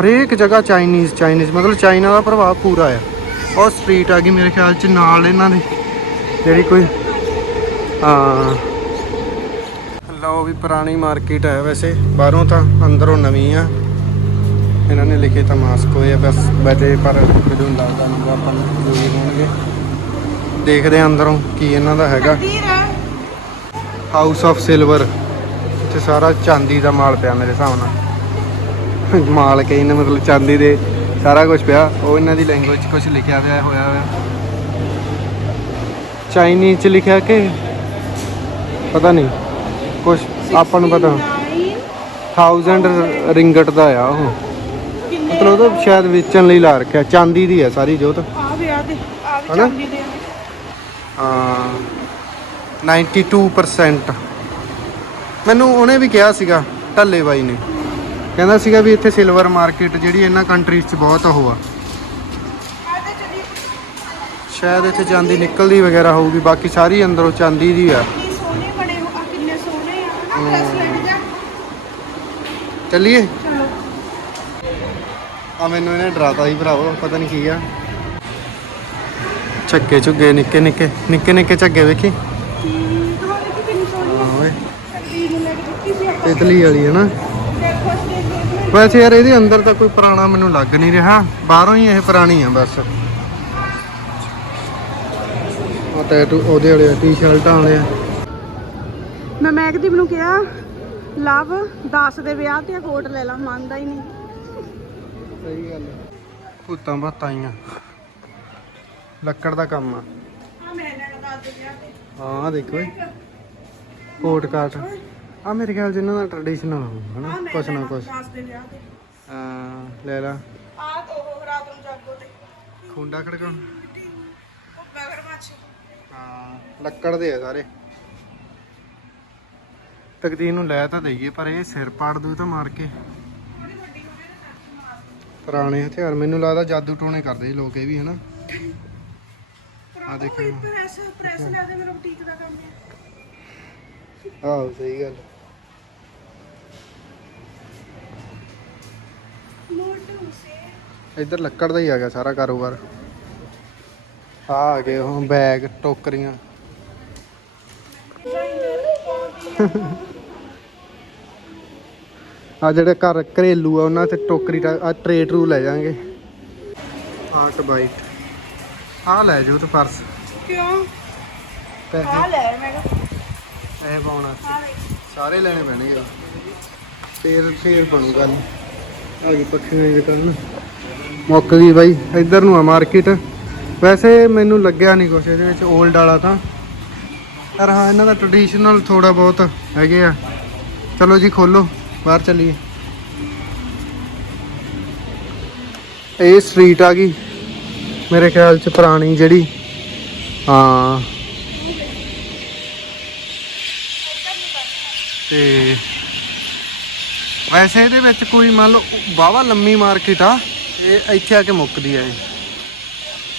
ਹਰੇਕ ਜਗ੍ਹਾ ਚਾਈਨੀਜ਼ ਚਾਈਨੀਜ਼ ਮਤਲਬ ਚਾਈਨਾ ਦਾ ਪ੍ਰਭਾਵ ਪੂਰਾ ਆ। ਉਹ ਸਟਰੀਟ ਆ ਗਈ ਮੇਰੇ ਖਿਆਲ ਚ, ਨਾਲ ਇਹਨਾਂ ਦੇ, ਜਿਹੜੀ ਕੋਈ, ਹਾਂ। ਲਓ ਵੀ ਪੁਰਾਣੀ ਮਾਰਕੀਟ ਹੈ ਵੈਸੇ, ਬਾਹਰੋਂ ਤਾਂ ਅੰਦਰੋਂ ਨਵੀਂ ਆ। ਇਹਨਾਂ ਨੇ ਲਿਖੇ ਤਾਂ ਮਾਸਕ ਹੋਏ ਆ, ਬਸ ਬੈਠੇ ਪਰ ਮੈਨੂੰ ਲੱਗਦਾ, ਨਹੀਂ ਆਪਾਂ ਨੂੰ ਜ਼ਰੂਰੀ ਹੋਣਗੇ। ਦੇਖਦੇ ਆ ਅੰਦਰੋਂ ਕੀ ਇਹਨਾਂ ਦਾ ਹੈਗਾ। ਹਾਊਸ ਆਫ ਸਿਲਵਰ ਇੱਥੇ ਸਾਰਾ ਚਾਂਦੀ ਦਾ ਮਾਲ ਪਿਆ ਮੇਰੇ ਹਿਸਾਬ ਨਾਲ। ਮਾਲ ਕਈ ਨੇ ਮਤਲਬ ਚਾਂਦੀ ਦੇ ਸਾਰਾ ਕੁਝ ਪਿਆ। ਉਹ ਇਹਨਾਂ ਦੀ ਲੈਂਗੁਏਜ 'ਚ ਕੁਝ ਲਿਖਿਆ ਹੋਇਆ ਹੋਇਆ ਹੋਇਆ। ਚਾਈਨੀਜ਼ 'ਚ ਲਿਖਿਆ ਕਿ ਪਤਾ ਨਹੀਂ। ਕੁਝ ਆਪਾਂ ਨੂੰ ਪਤਾ। 1000 ਰਿੰਗਟ ਦਾ ਆ ਉਹ। ਮਤਲਬ ਉਹ ਤਾਂ ਸ਼ਾਇਦ ਵੇਚਣ ਲਈ ਲਾ ਰੱਖਿਆ। ਚਾਂਦੀ ਦੀ ਹੈ ਸਾਰੀ ਜੋਤ। ਆ ਵਿਆਹ ਦੇ ਆ ਵੀ? ਚਾਂਦੀ ਦੇ ਆ। ਹਾਂ। 92% ਮੈਨੂੰ ਉਹਨੇ ਵੀ ਕਿਹਾ ਸੀਗਾ ਢੱਲੇ ਬਾਈ ਨੇ। ਕਹਿੰਦਾ ਸੀਗਾ ਵੀ ਇੱਥੇ ਸਿਲਵਰ ਮਾਰਕੀਟ ਜਿਹੜੀ ਇਹਨਾਂ ਕੰਟਰੀਜ਼ 'ਚ ਬਹੁਤ ਉਹ ਆ। ਸ਼ਾਇਦ ਇੱਥੇ ਚਾਂਦੀ ਨਿਕਲਦੀ ਵਗੈਰਾ ਹੋਊਗੀ ਬਾਕੀ ਸਾਰੀ ਅੰਦਰੋਂ ਚਾਂਦੀ ਦੀ ਆ। ਚੱਲੀਏ? ਚਲੋ। ਆ ਮੈਨੂੰ ਇਹਨੇ ਡਰਾਤਾ ਸੀ ਭਰਾਵੋ ਪਤਾ ਨਹੀਂ ਕੀ ਆ। ਝੱਗੇ ਝੁੱਗੇ ਨਿੱਕੇ ਨਿੱਕੇ ਨਿੱਕੇ ਨਿੱਕੇ ਝੱਗੇ ਵੇਖੀ। ਓਏ। ਤਿਤਲੀ ਵਾਲੀ ਹੈ ਨਾ ਦੇਖੋ ਸਟੇਜ ਦੇਖ ਲਓ ਵੈਸੇ ਯਾਰ ਇਹਦੇ ਅੰਦਰ ਤਾਂ ਕੋਈ ਪੁਰਾਣਾ ਮੈਨੂੰ ਲੱਗ ਨਹੀਂ ਰਿਹਾ। ਬਾਹਰੋਂ ਹੀ ਇਹ ਪੁਰਾਣੀ ਆ ਬਸ। ਉਹ ਟੈਟੂ ਉਹਦੇ ਵਾਲੇ ਟੀ-ਸ਼ਰਟਾਂ ਵਾਲੇ ਆ। ਮੈਂ ਮੈਗਦੀਪ ਨੂੰ ਕਿਹਾ ਲਵ 10 ਦੇ ਵਿਆਹ ਤੇ ਕੋਟ ਲੈ ਲਾ ਮੰਨਦਾ ਹੀ ਨਹੀਂ। ਸਹੀ ਗੱਲ ਭੂਤਾਂ ਬਾਤਾਂ ਲੱਕੜ ਦਾ ਕੰਮ ਆ। ਆ ਮੈਂ ਲੈਣਾ 10 ਦੇ ਵਿਆਹ ਤੇ ਹਾਂ ਦੇਖੋ ਕੋਟ ਕਾਟ। ਆ ਮੇਰੇ ਖਿਆਲ ਇਹਨਾਂ ਦਾ ਟ੍ਰੈਡੀਸ਼ਨਲ ਹਨਾ? ਕੁਛ ਨਾ ਕੁਛ। 10 ਦੇ ਵਿਆਹ ਤੇ। ਹਾਂ ਲੈ ਲਾ। ਆ ਉਹ ਰਾਤ ਨੂੰ ਜਾਗੋ ਤੇ। ਖੁੰਡਾ ਖੜਕਾ ਉਹ ਮਗਰ ਮੱਛ ਹਾਂ ਲੱਕੜ ਦੇ ਆ ਸਾਰੇ। ਤਕਦੀਰ ਨੂੰ ਲੈ ਤਾਂ ਦਈਏ ਪਰ ਇਹ ਸਿਰ ਪਾੜ ਦੂ ਤਾਂ ਮਾਰ ਕੇ। ਪੁਰਾਣੇ ਹਥਿਆਰ ਮੈਨੂੰ ਲੱਗਦਾ ਜਾਦੂ ਟੋਣੇ ਕਰਦੇ ਸੀ ਲੋਕ ਇਹ ਵੀ ਹਨਾ? ਆ ਦੇਖੋ ਪ੍ਰੈਸ ਪ੍ਰੈਸ ਲਿਆ ਦੇ ਮੇਰਾ ਬੁਟੀਕ ਦਾ ਕੰਮ ਹੈ। ਆਹੋ ਸਹੀ ਗੱਲ। ਮੋਟੂ ਸੇ ਇੱਧਰ ਲੱਕੜ ਦਾ ਹੀ ਆ ਗਿਆ ਸਾਰਾ ਕਾਰੋਬਾਰ। ਆ ਆ ਗਏ ਉਹ ਬੈਗ ਟੋਕਰੀਆਂ। ਆ ਜਿਹੜੇ ਘਰ ਘਰੇਲੂ ਆ ਉਹਨਾਂ ਤੇ ਟੋਕਰੀ ਆ ਟਰੇ ਟਰੂ ਲੈ ਜਾਾਂਗੇ ਆਰਟ ਬਾਈਟ ਆ ਲੈ ਜਾਓ ਤੇ ਪਰਸ। ਕਿਉਂ? ਆ ਲੈ ਮੈਂ ਕਿਹਾ ਇਹ ਪਾਉਣਾ। ਸਾਰੇ ਲੈਣੇ ਪੈਣਗੇ। ਫੇਰ ਫੇਰ ਬਣੂ ਗੱਲ। ਆ ਗਈ ਪੱਖੀਆਂ ਦੀ ਦੁਕਾਨ। ਮੁੱਕ ਗਈ ਬਾਈ, ਇੱਧਰ ਨੂੰ ਆ ਮਾਰਕੀਟ ਵੈਸੇ ਮੈਨੂੰ ਲੱਗਿਆ ਨਹੀਂ ਕੁਛ, ਇਹਦੇ ਵਿੱਚ 올ਡ ਵਾਲਾ ਤਾਂ। ਪਰ ਹਾਂ, ਇਹਨਾਂ ਦਾ ਟ੍ਰੈਡੀਸ਼ਨਲ ਥੋੜਾ ਬਹੁਤ ਹੈਗੇ ਆ। ਚਲੋ ਜੀ, ਖੋਲੋ, ਬਾਹਰ ਚੱਲੀਏ। ਇਹ ਸਟਰੀਟ ਆ ਗਈ, ਮੇਰੇ ਖਿਆਲ ਚ ਪੁਰਾਣੀ ਜਿਹੜੀ। ਹਾਂ। ਤੇ ਵੈਸੇ ਇਹਦੇ ਵਿੱਚ ਕੋਈ ਮੰਨ ਲਓ ਬਾਵਾ ਲੰਮੀ ਮਾਰਕੀਟ ਆ, ਇਹ ਇੱਥੇ ਆ ਕੇ ਮੁੱਕਦੀ ਆ ਇਹ।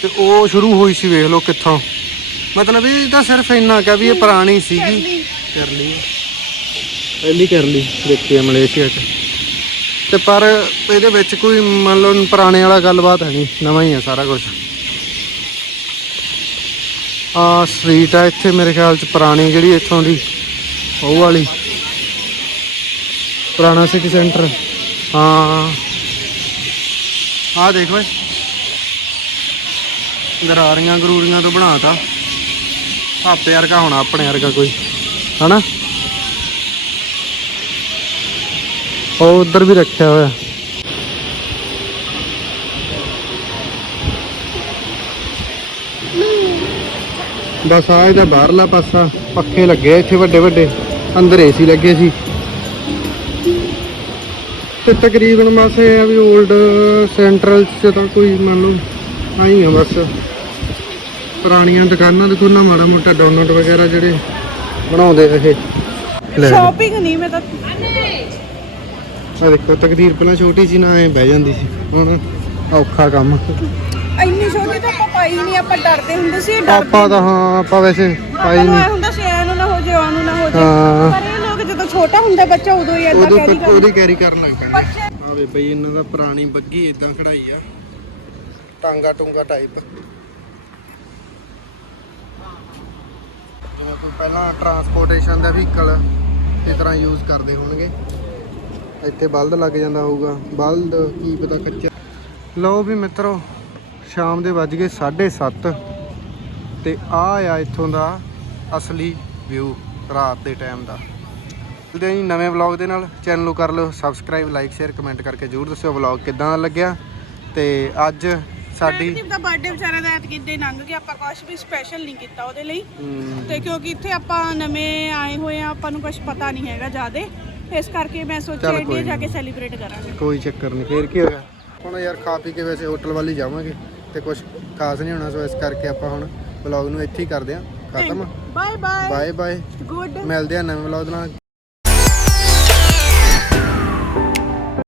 ਤੇ ਉਹ ਸ਼ੁਰੂ ਹੋਈ ਸੀ ਵੇਖ ਲਓ ਕਿੱਥੋਂ। ਮਤਲਬ ਇਹ ਤਾਂ ਸਿਰਫ ਇੰਨਾ ਕਿ ਵੀ ਇਹ ਪੁਰਾਣੀ ਸੀਗੀ। ਕਰ ਲਈ। ਪਹਿਲੀ ਕਰ ਲਈ, ਦੇਖੀ ਆ ਮਲੇਸ਼ੀਆ 'ਚ। ਤੇ ਪਰ ਇਹਦੇ ਵਿੱਚ ਕੋਈ ਮੰਨ ਲਓ ਪੁਰਾਣੇ ਵਾਲਾ ਗੱਲਬਾਤ ਹੈ ਨਹੀਂ, ਨਵਾਂ ਹੀ ਆ ਸਾਰਾ ਕੁਝ ਆ ਸਟਰੀਟ ਆ ਇੱਥੇ ਮੇਰੇ ਖਿਆਲ ਚ ਪੁਰਾਣੀ ਜਿਹੜੀ ਇੱਥੋਂ ਦੀ, ਉਹ ਵਾਲੀ। ਪੁਰਾਣਾ ਸਿਟੀ ਸੈਂਟਰ ਹਾਂ। ਆ ਦੇਖ ਓਏ। ਗਰਾਰੀਆਂ ਗਰੂਰੀਆਂ ਤੋਂ ਬਣਾਤਾ ਆਪੇ ਵਰਗਾ ਹੋਣਾ ਆਪਣੇ ਵਰਗਾ ਕੋਈ। ਹਨਾ? ਉਹ ਉਧਰ ਵੀ ਰੱਖਿਆ ਹੋਇਆ। ਬਸ ਆ ਇਹਦਾ ਬਾਹਰਲਾ ਪਾਸਾ। ਪੱਖੇ ਲੱਗੇ ਇੱਥੇ ਵੱਡੇ ਵੱਡੇ ਅੰਦਰ ਏਸੀ ਲੱਗੇ ਸੀ। ਤੇ ਤਕਰੀਬਨ ਬਸ ਇਹ ਆ ਵੀ 올ਡ ਸੈਂਟਰਲ ਚ ਤਾਂ ਕੋਈ ਮੰਨ ਲਓ ਆਈ ਆ ਬਸ। ਪੁਰਾਣੀਆਂ ਦੁਕਾਨਾਂ ਦੇਖੋ ਨਾ ਮਾੜਾ ਮੋਟਾ ਡੋਨਟ ਵਗੈਰਾ ਜਿਹੜੇ ਬਣਾਉਂਦੇ ਆ ਇਹ। ਸ਼ਾਪਿੰਗ ਨਹੀਂ ਮੈਂ ਤਾਂ ਆ ਦੇਖੋ ਤਕਦੀਰ ਪਹਿਲਾਂ ਛੋਟੀ ਸੀ ਨਾ ਐ ਬਹਿ ਜਾਂਦੀ ਸੀ। ਹੁਣ ਔਖਾ ਕੰਮ। ਇੰਨੀ ਛੋਟੀ ਤਾਂ ਆਪਾਂ ਪਾਈ ਨਹੀਂ ਆਪਾਂ ਡਰਦੇ ਹੁੰਦੇ ਸੀ ਡਰਦੇ ਆਪਾਂ ਤਾਂ ਹਾਂ ਆਪਾਂ ਵੈਸੇ ਪਾਈ ਨੂੰ ਨਹੀਂ। ਐ ਹੁੰਦਾ ਸੀ ਐਨੂੰ ਨਾ ਹੋ ਜਾਏ ਉਹਨੂੰ ਨਾ ਹੋ ਜਾਏ ਹਾਂ। ਪਰ ਜਦੋਂ ਛੋਟਾ ਹੁੰਦਾ ਬੱਚਾ ਉਦੋਂ ਹੀ ਉਦੋਂ ਕੈਰੀ ਕਰਦੇ ਉਹਦੀ ਕੈਰੀ ਕਰਨ ਲੱਗ ਪੈਂਦੇ। ਬੱਚੇ ਆ ਵੇ ਬਈ ਇਹਨਾਂ ਦਾ ਪੁਰਾਣੀ ਬੱਗੀ ਇਦਾਂ ਖੜਾਈ ਆ। ਟਾਂਗਾ ਟੁੰਗਾ ਟਾਈਪ ਜਿਵੇਂ ਕੋਈ ਪਹਿਲਾਂ ਟਰਾਂਸਪੋਰਟੇਸ਼ਨ ਦਾ ਵਹੀਕਲ ਇਸ ਤਰ੍ਹਾਂ ਯੂਜ਼ ਕਰਦੇ ਹੋਣਗੇ। ਇੱਥੇ ਬਲਦ ਲੱਗ ਜਾਂਦਾ ਹੋਊਗਾ। ਬਲਦ ਕੀ ਪਤਾ ਕੱਚਾ ਲਓ ਵੀ ਮਿੱਤਰੋ ਸ਼ਾਮ ਦੇ ਵੱਜ ਗਏ 7:30 ਤੇ ਆ ਆ ਇੱਥੋਂ ਦਾ ਅਸਲੀ ਵਿਊ ਰਾਤ ਦੇ ਟਾਈਮ ਦਾ। ਮਿਲਦੇ ਹਾਂ ਜੀ ਨਵੇਂ ਵਲੌਗ ਦੇ ਨਾਲ। ਚੈਨਲ ਨੂੰ ਕਰ ਲਓ ਸਬਸਕ੍ਰਾਈਬ ਲਾਈਕ ਸ਼ੇਅਰ ਕਮੈਂਟ ਕਰਕੇ ਜਰੂਰ ਦੱਸਿਓ ਵਲੌਗ ਕਿਦਾਂ ਦਾ ਲੱਗਿਆ। ਤੇ ਅੱਜ ਸਾਡੀ ਦਾ ਬਰਥਡੇ ਵਿਚਾਰਾ ਦਾ ਐਤ ਕਿੱਦੇ ਲੰਘ ਗਿਆ ਆਪਾਂ ਕੁਝ ਵੀ ਸਪੈਸ਼ਲ ਨਹੀਂ ਕੀਤਾ ਉਹਦੇ ਲਈ। ਤੇ ਕਿਉਂਕਿ ਇੱਥੇ ਆਪਾਂ ਨਵੇਂ ਆਏ ਹੋਏ ਆ ਆਪਾਂ ਨੂੰ ਕੁਝ ਪਤਾ ਨਹੀਂ ਹੈਗਾ ਜਿਆਦੇ। ਇਸ ਕਰਕੇ ਮੈਂ ਸੋਚਿਆ ਚੱਲ ਇੰਡੀਆ ਜਾ। ਕੇ ਸੈਲੀਬ੍ਰੇਟ ਕਰਾਂਗੇ। ਕੋਈ ਚੱਕਰ ਨਹੀਂ ਫੇਰ ਕੀ ਹੋਇਆ? ਹੁਣ ਯਾਰ ਖਾ ਪੀ ਕੇ ਵੈਸੇ ਹੋਟਲ ਵੱਲ ਹੀ ਜਾਵਾਂਗੇ ਤੇ ਕੁਝ ਖਾਸ ਨਹੀਂ ਹੋਣਾ ਸੋ ਇਸ ਕਰਕੇ ਆਪਾਂ ਹੁਣ ਵਲੌਗ ਨੂੰ ਇੱਥੇ ਹੀ ਕਰਦੇ ਹਾਂ। ਖਤਮ। Bye bye bye bye good ਮਿਲਦੇ ਆ ਨਵੇਂ ਵਲੌਗ ਨਾਲ।